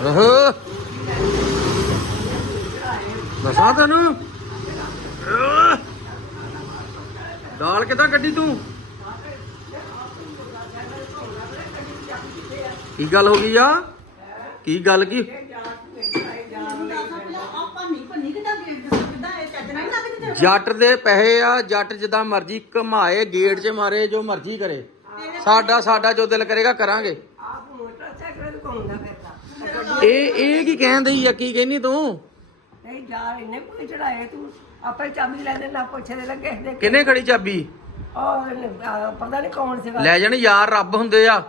ਓਹੋ ਦੱਸਾਂ ਤੈਨੂੰ? ਅਹ! ਦਾਲ ਕਿੱਦਾਂ ਕੱਢੀ ਤੂੰ? ਕੀ ਗੱਲ ਹੋ ਗਈ ਆ? ਕੀ ਗੱਲ ਕੀ? ਜੱਟ ਦੇ ਪੈਸੇ ਆ ਜੱਟ ਜਿੱਦਾਂ ਮਰਜ਼ੀ ਕਮਾਏ ਗੇਟ 'ਚ ਮਾਰੇ ਜੋ ਮਰਜ਼ੀ ਕਰੇ। ਸਾਡਾ ਸਾਡਾ ਜੋ ਦਿਲ ਕਰੇਗਾ ਕਰਾਂਗੇ। ਆਪ ਮੋਟਰਸਾਈਕਲ ਘੁੰਮਦਾ ਫਿਰਦਾ ਇਹ ਇਹ ਕੀ ਕਹਿੰਦੀ ਆ? ਕੀ ਕਹਿੰਦੀ ਤੂੰ? ਨਹੀਂ ਯਾਰ ਇਹਨੇ ਕੋਈ ਚੜਾਏ ਤੂੰ। ਆਪੇ ਚਾਬੀ ਲੈ ਦੇ ਨਾ ਪੁੱਛਦੇ ਲੱਗੇ ਦੇ ਕਿੰਨੇ ਖੜੀ ਚਾਬੀ? ਉਹ ਪਤਾ ਨਹੀਂ ਕੌਣ ਸੀਗਾ। ਲੈ ਜਾਣ ਯਾਰ ਰੱਬ ਹੁੰਦੇ ਆ।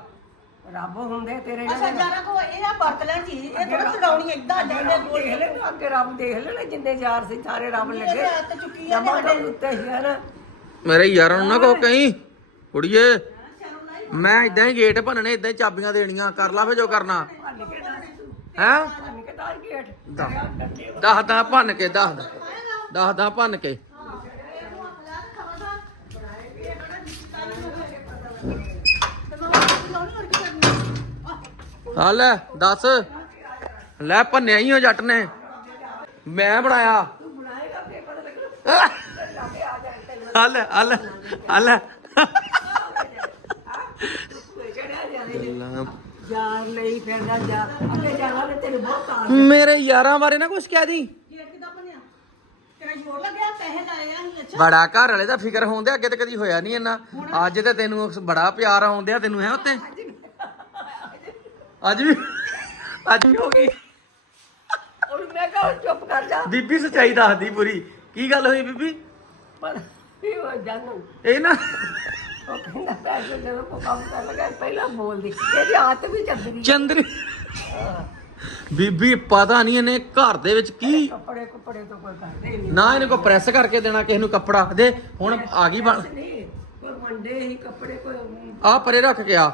ਰੱਬ ਹੁੰਦੇ ਤੇਰੇ ਅੱਛਾ ਜਾਨਾ ਕੋ ਇਹ ਆ ਵਰਤ ਲੈਣ ਚੀਜ਼ ਇਹ ਥੋੜਾ ਚੜਾਉਣੀ ਏਦਾਂ ਡੇਡੇ ਗੋਲ ਦੇਖ ਅੱਗੇ ਰੱਬ ਦੇਖ ਲੈ ਨਾ ਜਿੰਨੇ ਯਾਰ ਸੀ ਸਾਰੇ ਰੱਬ ਲੱਗੇ। ਹੱਥ ਚੁੱਕੀ ਆ ਉੱਤੇ ਹੀ ਹੈ ਨਾ ਮੇਰੇ ਯਾਰਾਂ ਨੂੰ ਨਾ ਕਹੋ ਕਹੀਂ ਕੁੜੀਏ। ਮੈਂ ਇਦਾਂ ਹੀ ਗੇਟ ਭੰਨਣੇ ਇਦਾਂ ਹੀ ਚਾਬੀਆਂ ਦੇਣੀਆਂ ਕਰ ਲਾ ਫੇ ਜੋ ਕਰਨਾ। ਕੇ ਹੈ? ਭੰਨ ਕੇ ਦੱਸ ਗੇਟ ਦਸ। ਦਸ ਭੰਨ ਕੇ ਦਸ ਦਸ ਦਸ ਭੰਨ ਕੇ। ਆ ਲੈ ਦੱਸ। ਲੈ ਭੰਨਿਆ ਹੀ ਹੋ ਜੱਟ ਨੇ। ਮੈਂ ਬਣਾਇਆ। ਤੂੰ ਬਣਾਏਗਾ ਫੇਰ ਪਤਾ ਲੱਗਣਾ ਲੱਗੇ ਆ ਜਾਣ ਤੈਨੂੰ ਆ ਲੈ ਆ ਲੈ ਆ ਲੈ। ਚੜਿਆ ਜਾਣੇ ਯਾਰ ਲਈ ਫਿਰਦਾ ਜਾ। ਅੱਗੇ ਜਾਣਾ ਤੇ ਤੈਨੂੰ ਬਹੁਤ ਤਾਰ ਮੇਰੇ ਯਾਰਾਂ ਬਾਰੇ ਨਾ ਕੁਛ ਕਹਿ ਦੀ। ਬੜਾ ਘਰ ਵਾਲੇ ਦਾ ਫਿਕਰ ਹੋਉਂਦੇ ਅੱਗੇ ਤੇ ਕਦੀ ਹੋਇਆ ਨਹੀਂ ਇੰਨਾ। ਅੱਜ ਤੇ ਤੈਨੂੰ ਬੜਾ ਪਿਆਰ ਆਉਂਦਿਆ ਤੈਨੂੰ ਹੈ ਉੱਤੇ ਅੱਜ ਵੀ ਅੱਜ ਵੀ ਹੋ ਗਈ। ਉਹ ਮੈਂ ਕਹਾਂ ਚੁੱਪ ਕਰ ਜਾ। ਬੀਬੀ ਸੱਚਾਈ ਦੱਸਦੀ ਪੂਰੀ। ਕੀ ਗੱਲ ਹੋਈ ਬੀਬੀ? ਪਰ ਵੀ ਉਹ ਜਾਨੂ ਇਹ ਨਾ ਉਹ ਕਹਿੰਦਾ ਪੈਸੇ ਜਦੋਂ ਕੋ ਕੰਮ ਕਰ ਲਗਾ। ਪਹਿਲਾਂ ਬੋਲਦੀ। ਇਹਦੀ ਹੱਥ ਵੀ ਚੱਲਦੀ ਚੰਦਰੀ ਬੀਬੀ ਪਤਾ ਨਹੀਂ ਇਹਨੇ ਘਰ ਦੇ ਵਿੱਚ ਕੀ ਕੱਪੜੇ ਕੁਪੜੇ ਤੋਂ ਕੋਈ ਕਰਦੇ ਨਹੀਂ। ਨਾ ਇਹਨੇ ਕੋ ਪ੍ਰੈਸ ਕਰਕੇ ਦੇਣਾ ਕਿਸੇ ਨੂੰ ਕੱਪੜਾ। ਦੇ ਹੁਣ ਆ ਗਈ ਬਣ ਨਹੀਂ ਕੋਈ ਮੰਡੇ ਹੀ ਕੱਪੜੇ ਕੋਈ ਆ ਪਰੇ ਰੱਖ ਕੇ ਆ।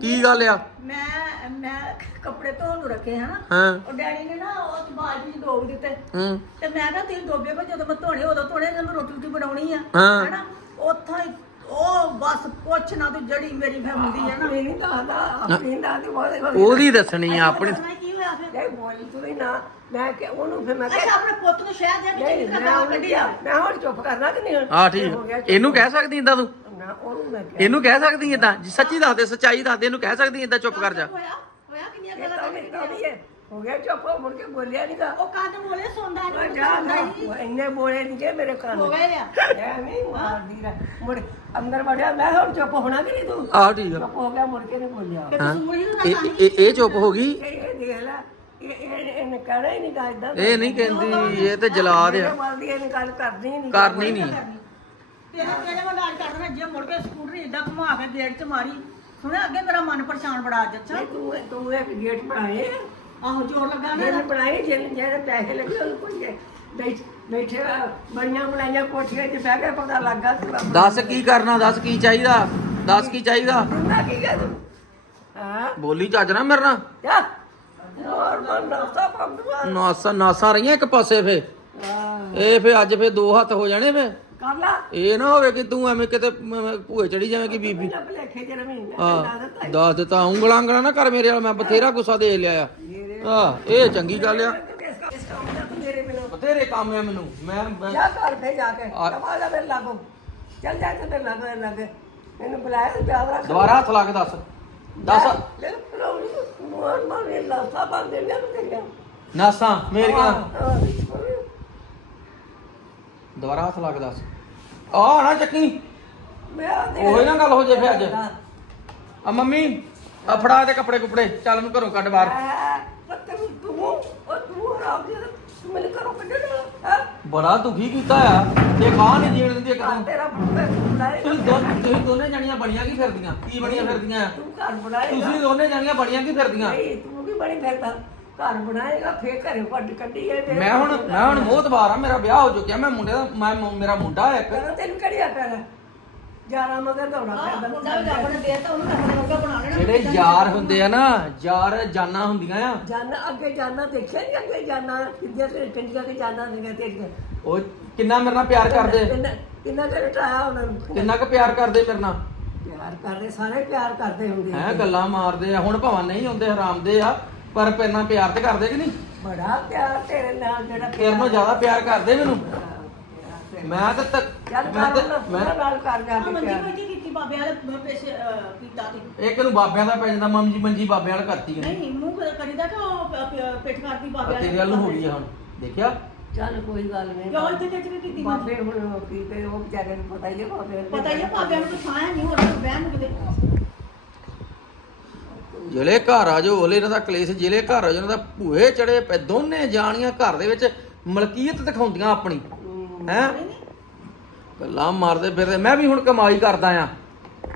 ਕੀ ਗੱਲ ਆ? ਮੈਂ ਮੈਂ ਕੱਪੜੇ ਧੋਣ ਨੂੰ ਰੱਖੇ ਹਨਾ। ਹਾਂ। ਉਹ ਡੈਡੀ ਨੇ ਨਾ ਉਹ ਬਾਲਟੀ ਚ ਡੋਬ ਦਿੱਤੇ ਹੂੰ। ਤੇ ਮੈਂ ਕਿਹਾ ਤੁਸੀਂ ਡੋਬੇ ਪਏ ਜਦੋਂ ਮੈਂ ਧੋਣੇ ਉਦੋਂ ਧੋਣੇ ਜਦੋਂ ਮੈਂ ਰੋਟੀ ਰੋਟੀ ਬਣਾਉਣੀ ਆ। ਹਾਂ। ਹਨਾ ਉੱਥੋਂ ਹੀ ਉਹ ਬਸ ਪੁੱਛ ਨਾ ਤੂੰ ਜਿਹੜੀ ਮੇਰੀ ਫੈ ਹੁੰਦੀ ਆ ਨਾ। ਆਪਣੀ ਨਹੀਂ ਦੱਸਦਾ ਆਪਣੀ ਦਾਦੀ ਬਹੁਤ ਕੋਈ ਉਹਦੀ ਦੱਸਣੀ ਆ ਆਪਣੀ। ਦੱਸਣਾ ਕੀ ਹੋਇਆ ਫਿਰ? ਨਹੀਂ ਬੋਲੀ ਤੂੰ ਵੀ ਨਾ। ਮੈਂ ਕਿ ਉਹਨੂੰ ਫਿਰ ਮੈਂ ਅੱਛਾ ਕਿਹਾ ਆਪਣੇ ਪੁੱਤ ਨੂੰ ਸ਼ਹਿਰ ਨਹੀਂ ਮੈਂ ਤਰ੍ਹਾਂ ਉਹਨੂੰ ਕੱਢੀ ਕਿਹਾ, ਆ ਮੈਂ ਹੁਣ ਚੁੱਪ ਕਰਨਾ ਕਿ ਨਹੀਂ? ਆ ਠੀਕ। ਇਹਨੂੰ ਕਹਿ ਸਕਦੀ ਇਦਾਂ ਤੂੰ? ਨਾ ਉਹਨੂੰ ਮੈਂ ਕਿਹਾ ਇਹਨੂੰ ਕਹਿ ਸਕਦੀ ਇਦਾਂ ਸੱਚੀ ਦੱਸ ਦੇ ਸੱਚਾਈ ਦੱਸ ਦੇ ਇਹਨੂੰ ਕਹਿ ਸਕਦੀ ਇਦਾਂ ਚੁੱਪ ਕਰ ਜਾ। ਹੋਇਆ? ਹੋਇਆ ਕਿੰਨੀਆਂ ਇਹ ਗੱਲਾਂ ਤਾਂ ਕਰ ਤਾਂ ਵੀ ਹੈ ਹੋ ਗਿਆ ਚੁੱਪ ਮੁੜ ਕੇ ਬੋਲਿਆ ਨਹੀਂ ਤਾਂ ਉਹ ਕੰਨ ਬੋਲੇ ਸੁਣਦਾ ਨਹੀਂ ਜਾ ਸੁਣਦਾ ਨਾ ਹੀ ਇੰਨੇ ਬੋਲੇ ਨਹੀਂ ਜੇ ਮੇਰੇ ਕੰਨ। ਹੋ ਗਏ ਆ। ਐਵੇਂ ਹੀ ਮਾਰਦੀ ਰਹਿ। ਮੁੜ ਅੰਦਰ ਵੜਿਆ ਮੈਂ ਹੁਣ ਚੁੱਪ ਹੋਣਾ ਕਿ ਨਹੀਂ ਤੂੰ? ਆਹ ਠੀਕ ਆ। ਚੁੱਪ ਹੋ ਗਿਆ ਮੁੜ ਕੇ ਨਹੀਂ ਬੋਲਿਆ। ਤੇ ਹਾਂ ਤੂੰ ਹੀ ਨਾ ਇਹ ਇਹ- ਇਹ ਚੁੱਪ ਹੋ ਗਈ? ਇਹ ਇਹ ਦੇਖ ਲੈ ਇਹ ਇਹ ਇਹਨੇ ਕਹਿਣਾ ਹੀ ਨਹੀਂ ਦਾ ਇਦਾਂ ਇਹ ਨਹੀਂ ਕਹਿੰਦੀ ਇਹ ਤੇ ਜਲਾਦ ਆ। ਬੋਲਦੀ ਇਹਨੇ ਗੱਲ ਕਰਨੀ ਹੀ ਨਹੀਂ ਕਰਨੀ ਨਹੀਂ ਤੇਰਾ ਤੇਰੇ ਵੱਲ ਲਾਜ ਕਰ ਦੇਣਾ ਜੇ ਮੁੜ ਕੇ ਸਕੂਟਰੀ ਇਦਾਂ ਘੁਮਾ ਕੇ ਗੇਟ 'ਚ ਮਾਰੀ। ਸੁਣਿਆ ਅੱਗੇ ਮੇਰਾ ਮਨ ਪਰੇਸ਼ਾਨ ਬੜਾ ਅੱਜ ਅੱਛਾ? ਨਹੀਂ, ਤੂੰ ਤੂੰ ਇੱਕ ਗੇਟ ਬਣਾਏ ਆਹੋ ਜੋਰ ਲੱਗਾ ਨਾ ਜਿਹਨੇ ਬਣਾਏ ਜਿਹਨੇ ਜਿਹੜੇ ਪੈਸੇ ਲੱਗੇ ਉਹਨੂੰ ਕੋਈ ਜੇ ਬੈਠ ਬੈਠੇ ਆ, ਬਣੀਆਂ ਬਣਾਈਆਂ ਕੋਠੀਆਂ 'ਚ ਬਹਿ ਕੇ ਪਤਾ ਲੱਗਾ ਤੂੰ ਆਪਣਾ ਦੱਸ ਕੀ ਕਰਨਾ ਦੱਸ ਕੀ ਚਾਹੀਦਾ? ਦੱਸ ਕੀ ਚਾਹੀਦਾ? ਦਿੰਦਾ ਕੀ ਕਰ ਤੂੰ? ਹਾਂ? ਬੋਲੀ ਚੱਜ ਨਾ ਮੇਰੇ ਨਾਲ। ਜਾ। ਹੋਰ ਮਨ ਨਸਾ ਪੰਦਵਾ ਨਾਸਾਂ ਨਾਸਾਂ ਰਹੀਆਂ ਇੱਕ ਪਾਸੇ ਫੇ ਇਹ ਫੇ ਅੱਜ ਫੇ ਦੋ ਹੱਥ ਹੋ ਜਾਣੇ ਫੇ ਕਰ ਲਾ। ਇਹ ਨਾ ਹੋਵੇ ਕਿ ਤੂੰ ਐਵੇਂ ਕਿਤੇ ਮ- ਭੂਏ ਚੜੀ ਜਾਵੇਂ ਕਿ ਬੀਬੀ। ਜਰ ਹਾਂ ਦੱਸ ਦਿੱਤਾ ਉਂਗਲਾਂ ਉਂਗਲਾਂ ਨਾ ਕਰ ਮੇਰੇ ਵਾਲ ਮੈਂ ਬਥੇਰਾ ਗੁੱਸਾ ਦੇ ਲਿਆ ਆ। ਇਹ ਚੰਗੀ ਗੱਲ ਆ। ਇਸ ਕੰਮ ਦਾ ਤੂੰ ਮੇਰੇ ਬਿਨਾਂ ਬਥੇਰੇ ਕੰਮ ਆ ਮੈਨੂੰ ਮੈਂ ਮੈਂ- ਜਾ ਘਰ ਫੇ ਜਾ ਕੇ ਆ- ਕਮਾ ਜਾ ਮੇਰੇ ਲਾਗੋ। ਚੱਲ ਜਾ ਤੇ ਮੇਰੇ ਲਾਗੋ ਲੱਗੇ। ਮੈਨੂੰ ਬੁਲਾਇਆ ਤੇ ਪਿਆਰ ਰੱਖ ਦੁਬਾਰਾ ਹੱਥ ਲਾ ਕੇ ਦੱਸ। ਦੱਸ। ਲੈ ਫਰੋਣੀ ਮੋਹਨ ਮਾਰੇ ਲਾਸਾ ਬੰਦੇ ਨੇ ਤੇ ਗਿਆ ਨਾਸਾਂ ਮੇਰੀਆਂ। ਹਾਂ। ਦੁਬਾਰਾ ਹੱਥ ਲਾ ਕੇ ਦੱਸ। ਆ ਨਾ ਚੱਕੀ। ਮੈਂ ਦੇ ਉਹੀ ਨਾ ਗੱਲ ਹੋ ਜੇ ਫੇ ਅੱਜ। ਆ ਮੰਮੀ ਆ ਫੜਾ ਦੇ ਕੱਪੜੇ ਕੁਪੜੇ ਚੱਲ ਨੂੰ ਘਰੋਂ ਕੱਢ ਬਾਹਰ। ਤੂੰ ਉਹ ਤੂੰ ਤੂੰ ਮੈਨੂੰ ਕੱਢਣਾ ਹੈ? ਬੜਾ ਦੁਖੀ ਕੀਤਾ ਆ। ਇਹ ਖਾਂ ਨਹੀਂ ਜੀਣ ਦਿੰਦੀ ਇੱਕ ਤੂੰ। ਤੇਰਾ ਬੁਲਾਏ ਤੁਸੀਂ ਦੋਨੇ ਤੁਸੀਂ ਦੋਨੇ ਜਣੀਆਂ ਬਣੀਆਂ ਕੀ ਫਿਰਦੀਆਂ? ਕੀ ਬਣੀਆਂ ਫਿਰਦੀਆਂ? ਤੂੰ ਘਰ ਬਣਾਏਗਾ। ਤੁਸੀਂ ਦੋਨੇ ਜਣੀਆਂ ਬਣੀਆਂ ਕੀ ਫਿਰਦੀਆਂ? ਨਹੀਂ ਤੂੰ ਵੀ ਬੜੀ ਫਿਰਦਾ। ਘਰ ਬਣਾਏਗਾ ਫੇਰ ਘਰੇ ਵੱਡ ਕੱਢੀ ਹੈ ਮੈਂ ਹੁਣ ਮੈਂ ਹੁਣ ਮੋਹਤਬਾਰ ਆ ਮੇਰਾ ਵਿਆਹ ਹੋ ਚੁੱਕਿਆ ਮੈਂ ਮੁੰਡੇ ਦਾ ਮੈਂ ਮੁ- ਮੇਰਾ ਮੁੰਡਾ ਹੈ ਇੱਕ। ਤੈਨੂੰ ਕਿਹੜੀ ਅਕਲ ਹੈ? ਜਾਰਾ ਮਗਰ ਦੌੜਾ ਫਿਰਦਾ ਮੁੰਡਾ ਵੀ ਆਪਣੇ ਦੇ ਤਾਂ ਉਹਨੂੰ ਆਪਣੇ ਵਰਗਾ ਬਣਾ ਲੈਣਾ ਜਿਹੜੇ ਯਾਰ ਹੁੰਦੇ ਆ ਨਾ ਯਾਰ ਜਾਨਾਂ ਹੁੰਦੀਆਂ ਆ। ਜਾਨਾ ਅੱਗੇ ਜਾਨਾ ਦੇਖਿਆ ਨਹੀਂ ਅੱਗੇ ਜਾਨਾ? ਕਿੰਨੀਆਂ ਤੇ ਕਿੰਨੀਆਂ ਤੇ ਜਾਨਾ ਸੀਗੀਆਂ ਤੇਰੀਆਂ? ਉਹ ਕਿੰਨਾ ਮੇਰੇ ਨਾਲ ਪਿਆਰ ਕਰਦੇ? ਕਿੰਨਾ ਕਿੰਨਾ ਤੇ ਉਹਨਾਂ ਨੂੰ? ਕਿੰਨਾ ਕੁ ਪਿਆਰ ਕਰਦੇ ਮੇਰੇ ਨਾਲ? ਪਿਆਰ ਕਰਦੇ ਸਾਰੇ ਪਿਆਰ ਕਰਦੇ ਹੁੰਦੇ ਆ। ਹੈ ਗੱਲਾਂ ਮਾਰਦੇ ਆ ਹੁਣ ਭਾਵੇਂ ਨਹੀਂ ਹੁੰਦੇ ਹਰਾਮ ਦੇ ਆ। ਪਰ ਨਾਲ ਪਿਆਰ ਤੇ ਕਰਦੇ ਕਿ ਨਹੀਂ? ਬੜਾ ਪਿਆਰ ਤੇਰੇ ਨਾਲ ਜਿਹੜਾ ਤੇਰੇ ਨਾਲੋਂ ਜ਼ਿਆਦਾ ਪਿਆਰ ਕਰਦੇ ਮੈਨੂੰ। ਮੈਂ ਤਾਂ ਤੱਕ ਚੱਲ ਮੈਂ ਕਰ ਤਾਂ ਉਹਨਾਂ ਨਾਲ ਕਰ ਜਾ ਕੇ ਮੰਜੀ ਪਿਆਰ। ਮੰਜੀ ਕੀਤੀ ਬਾਬੇ ਵਾਲੇ ਪੇਸ਼ ਕੀਤਾ ਤੇ ਇੱਕ ਨੂੰ ਬਾਬਿਆਂ ਦਾ ਪੈ ਜਾਂਦਾ ਮੰਜੀ ਮੰਜੀ ਬਾਬਿਆਂ ਵਾਲ ਕਰਤੀ ਹੈ ਨਹੀਂ ਮੂੰਹ ਕਰ- ਕਰੀਦਾ ਕਿ ਉਹ ਪ- ਪ- ਪਿੱਠ ਕਰਦੀ ਬਾਬੇ ਵਾਲੇ ਤੇਰੇ ਵੱਲ ਨੂੰ ਹੋ ਗਈ ਆ ਹੁਣ। ਦੇਖਿਆ? ਚੱਲ ਕੋਈ ਗੱਲ ਨਹੀਂ। ਕਿਉਂ ਇੱਥੇ ਟਿੱਚ ਕੇ ਕੀਤੀ ਮੰਜੀ ਬਾਬੇ ਹੁਣ ਕੀ ਤੇ ਉਹ ਵਿਚਾਰੇ ਨੂੰ ਪਤਾ ਹੀ ਹੈ ਬਾਬੇ ਨੂੰ। ਪਤਾ ਹੀ ਹੈ ਬਾਬਿਆਂ ਨੂੰ ਤਾਂ ਛਾਇਆ ਨਹੀਂ ਹੋਰ ਬਹਿਣ ਨੂੰ ਕਿਤੇ। ਜਿਹੜੇ ਘਰ ਆ ਜੋ ਉਹਲੇ ਇਹਨਾਂ ਦਾ ਕਲੇਸ਼ ਜਿਹੜੇ ਘਰ ਆ ਜੋ ਇਹਨਾਂ ਦਾ ਭੂਏ ਚੜੇ ਪਏ ਦੋਨੇ ਜਾਣੀਆਂ ਘਰ ਦੇ ਵਿੱਚ ਮਲਕੀਅਤ ਦਿਖਾਉਂਦੀਆਂ ਆਪਣੀ ਹੂੰ। ਗੱਲਾਂ ਮਾਰਦੇ ਫਿਰਦੇ ਮੈਂ ਵੀ ਹੁਣ ਕਮਾਈ ਕਰਦਾ ਆ।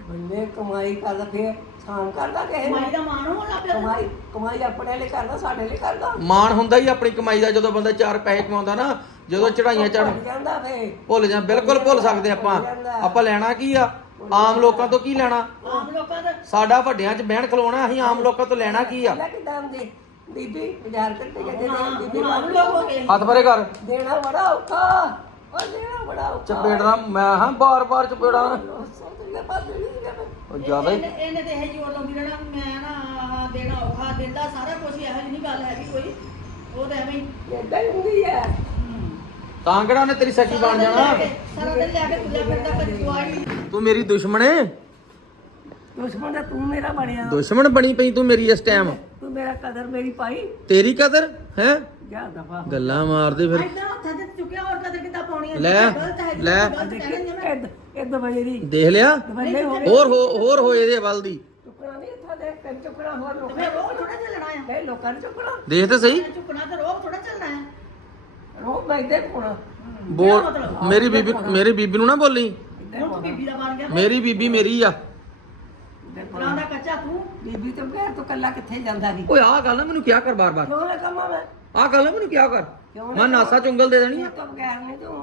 ਬੰਦੇ ਕਮਾਈ ਕਰਦਾ ਫੇਰ ਸਾਮ ਕਰਦਾ ਕਿਸੇ ਨੂੰ। ਮਾਈ ਦਾ ਮਾਣ ਹੋਣ ਪਿਆ। ਕਮਾਈ ਕਮਾਈ ਆਪਣੇ ਲਈ ਕਰਦਾ ਸਾਡੇ ਲਈ ਕਰਦਾ। ਮਾਣ ਹੁੰਦਾ ਹੀ ਆਪਣੀ ਕਮਾਈ ਦਾ ਜਦੋਂ ਬੰਦਾ ਚਾਰ ਪੈਸੇ ਕਮਾਉਂਦਾ ਨਾ ਜਦੋਂ ਚੜਾਈਆਂ ਚੜ ਭੁੱਲ ਜਾਂਦਾ ਫੇ ਭੁੱਲ ਜਾ ਬਿਲਕੁਲ ਭੁੱਲ ਸਕਦੇ ਆਪਾਂ। ਆਪਾਂ ਲੈਣਾ ਕੀ ਆ? ਆਮ ਲੋਕਾਂ ਤੋਂ ਕੀ ਲੈਣਾ? ਆਮ ਲੋਕਾਂ ਦਾ? ਸਾਡਾ ਵੱਡਿਆਂ 'ਚ ਬਹਿਣ ਖਲੋਣਾ ਅਸੀਂ ਆਮ ਲੋਕਾਂ ਤੋਂ ਲੈਣਾ ਕੀ ਆ? ਲੈ ਕਿਦਾਂ ਦੀ ਬੀਬੀ ਬਾਜ਼ਾਰ ਕਰਕੇ ਕਹਿੰਦੇ ਹਾਂ, ਬੀਬੀ ਹੁਣ ਆਮ ਲੋਕ ਹੋ ਗਏ। ਹੱਥ ਪਰੇ ਕਰ। ਦੇਣਾ ਬੜਾ ਔਖਾ ਉਹ ਦੇਣਾ ਬੜਾ ਔਖਾ। ਚਪੇੜਨਾ ਮੈਂ ਹਾਂ ਬਾਰ-ਬਾਰ ਚਪੇੜਾਂ। ਸੋਚਦੇ ਉਹ ਜ਼ਿਆਦਾ ਹੀ ਇਹਨੇ ਇਹਨੇ ਤੇ ਇਹ ਜੋਰ ਲਾਉਂਦੀ ਰਹਿਣਾ ਮੈਂ ਨਾ ਆਹ ਦੇਣਾ ਔਖਾ ਦਿੰਦਾ ਸਾਰਾ ਕੁਝ ਇਹੋ ਜਿਹੀ ਨਹੀਂ ਗੱਲ ਹੈਗੀ ਕੋਈ। ਉਹ ਤਾਂ ਐਵੇਂ ਹੀ। ਏਦਾਂ ਹੀ ਹੁੰਦੀ ਹੈ। ਤਾਂ ਕਿਹੜਾ ਉਹਨੇ ਤੇਰੀ ਸਖੀ ਬਣ ਜਾਣਾ? ਸਾਰਾ ਦਿਨ ਲੈ ਕੇ ਤੁਲਿਆ ਫਿਰਦਾ ਕਦੀ ਕੁਆੜੀ ਤੂੰ ਮੇਰੀ ਦੁਸ਼ਮਣ ਏ? ਦੁਸ਼ਮਣ ਤਾਂ ਤੂੰ ਮੇਰਾ ਬਣਿਆ। ਦੁਸ਼ਮਣ ਬਣੀ ਪਈ ਤੂੰ ਮੇਰੀ ਇਸ ਟਾਈਮ ਤੂੰ ਮੇਰਾ ਕਦਰ ਮੇਰੀ ਪਾਈ ਤੇਰੀ ਕਦਰ? ਹੈ? ਜਾ ਦਫਾ। ਗੱਲਾਂ ਮਾਰਦੇ ਫਿਰ। ਐਦਾਂ ਹੱਥਾਂ ਤੇ ਚੁੱਕਿਆ ਹੋਰ ਕਦਰ ਕਿੱਦਾਂ ਪਾਉਣੀ ਹੈ ਲੈ, ਗਲਤ ਹੈ ਲੈ। ਦੀ ਦੇਖ ਲਿਆ? ਹੋਰ ਹੋ- ਹੋਰ ਹੋਏ ਦੇ ਵੱਲ ਦੀ। ਚੁੱਕਣਾ ਨਹੀਂ ਇੱਥਾ ਦੇ ਕਰ ਚੁੱਕਣਾ ਹੋਰ ਤੇ ਲੋਕਾਂ ਫਿਰ ਰੋਹ ਥੋੜਾ ਚੱਲਣਾ ਹੈ ਇਹ ਲੋਕਾਂ ਨੇ ਚੁੱਕਣਾ। ਦੇਖ ਤੇ ਸਹੀ। ਚੁੱਕਣਾ ਤੇ ਰੋਹ ਥੋੜਾ ਚੱਲਣਾ ਹੈ ਰੋਹ ਮੈਂ ਇੱਧੇ ਪਾਉਣਾ। ਬੋਲ। ਮੇਰੀ ਬੀਬੀ ਮੇਰੀ ਬੀਬੀ ਨੂੰ ਨਾ ਬੋਲੀ। ਦਾ ਮੇਰੀ ਬੀਬੀ ਮੇਰੀ ਆ। ਪੁਰਾਣਾ ਦਾ ਕੱਚਾ ਤੂੰ। ਬੀਬੀ ਤੋਂ ਬਗੈਰ ਤੂੰ ਕੱਲਾ ਕਿੱਥੇ ਜਾਂਦਾ ਸੀ? ਓਏ ਆਹ ਗੱਲ ਨਾ ਮੈਨੂੰ ਕਿਹਾ ਕਰ ਬਾਰ-ਬਾਰ। ਕਿਉਂ ਨਾ ਕਮਾ ਮੈਂ? ਆਹ ਗੱਲ ਨਾ ਮੈਨੂੰ ਕਿਹਾ ਕਰ। ਕਿਉਂ ਮੈਂ ਨਾਸਾ ਚੁੰਗਲ ਦੇ ਦੇਣੀ ਆ। ਤੋਂ ਬਗੈਰ ਨਹੀਂ ਤੂੰ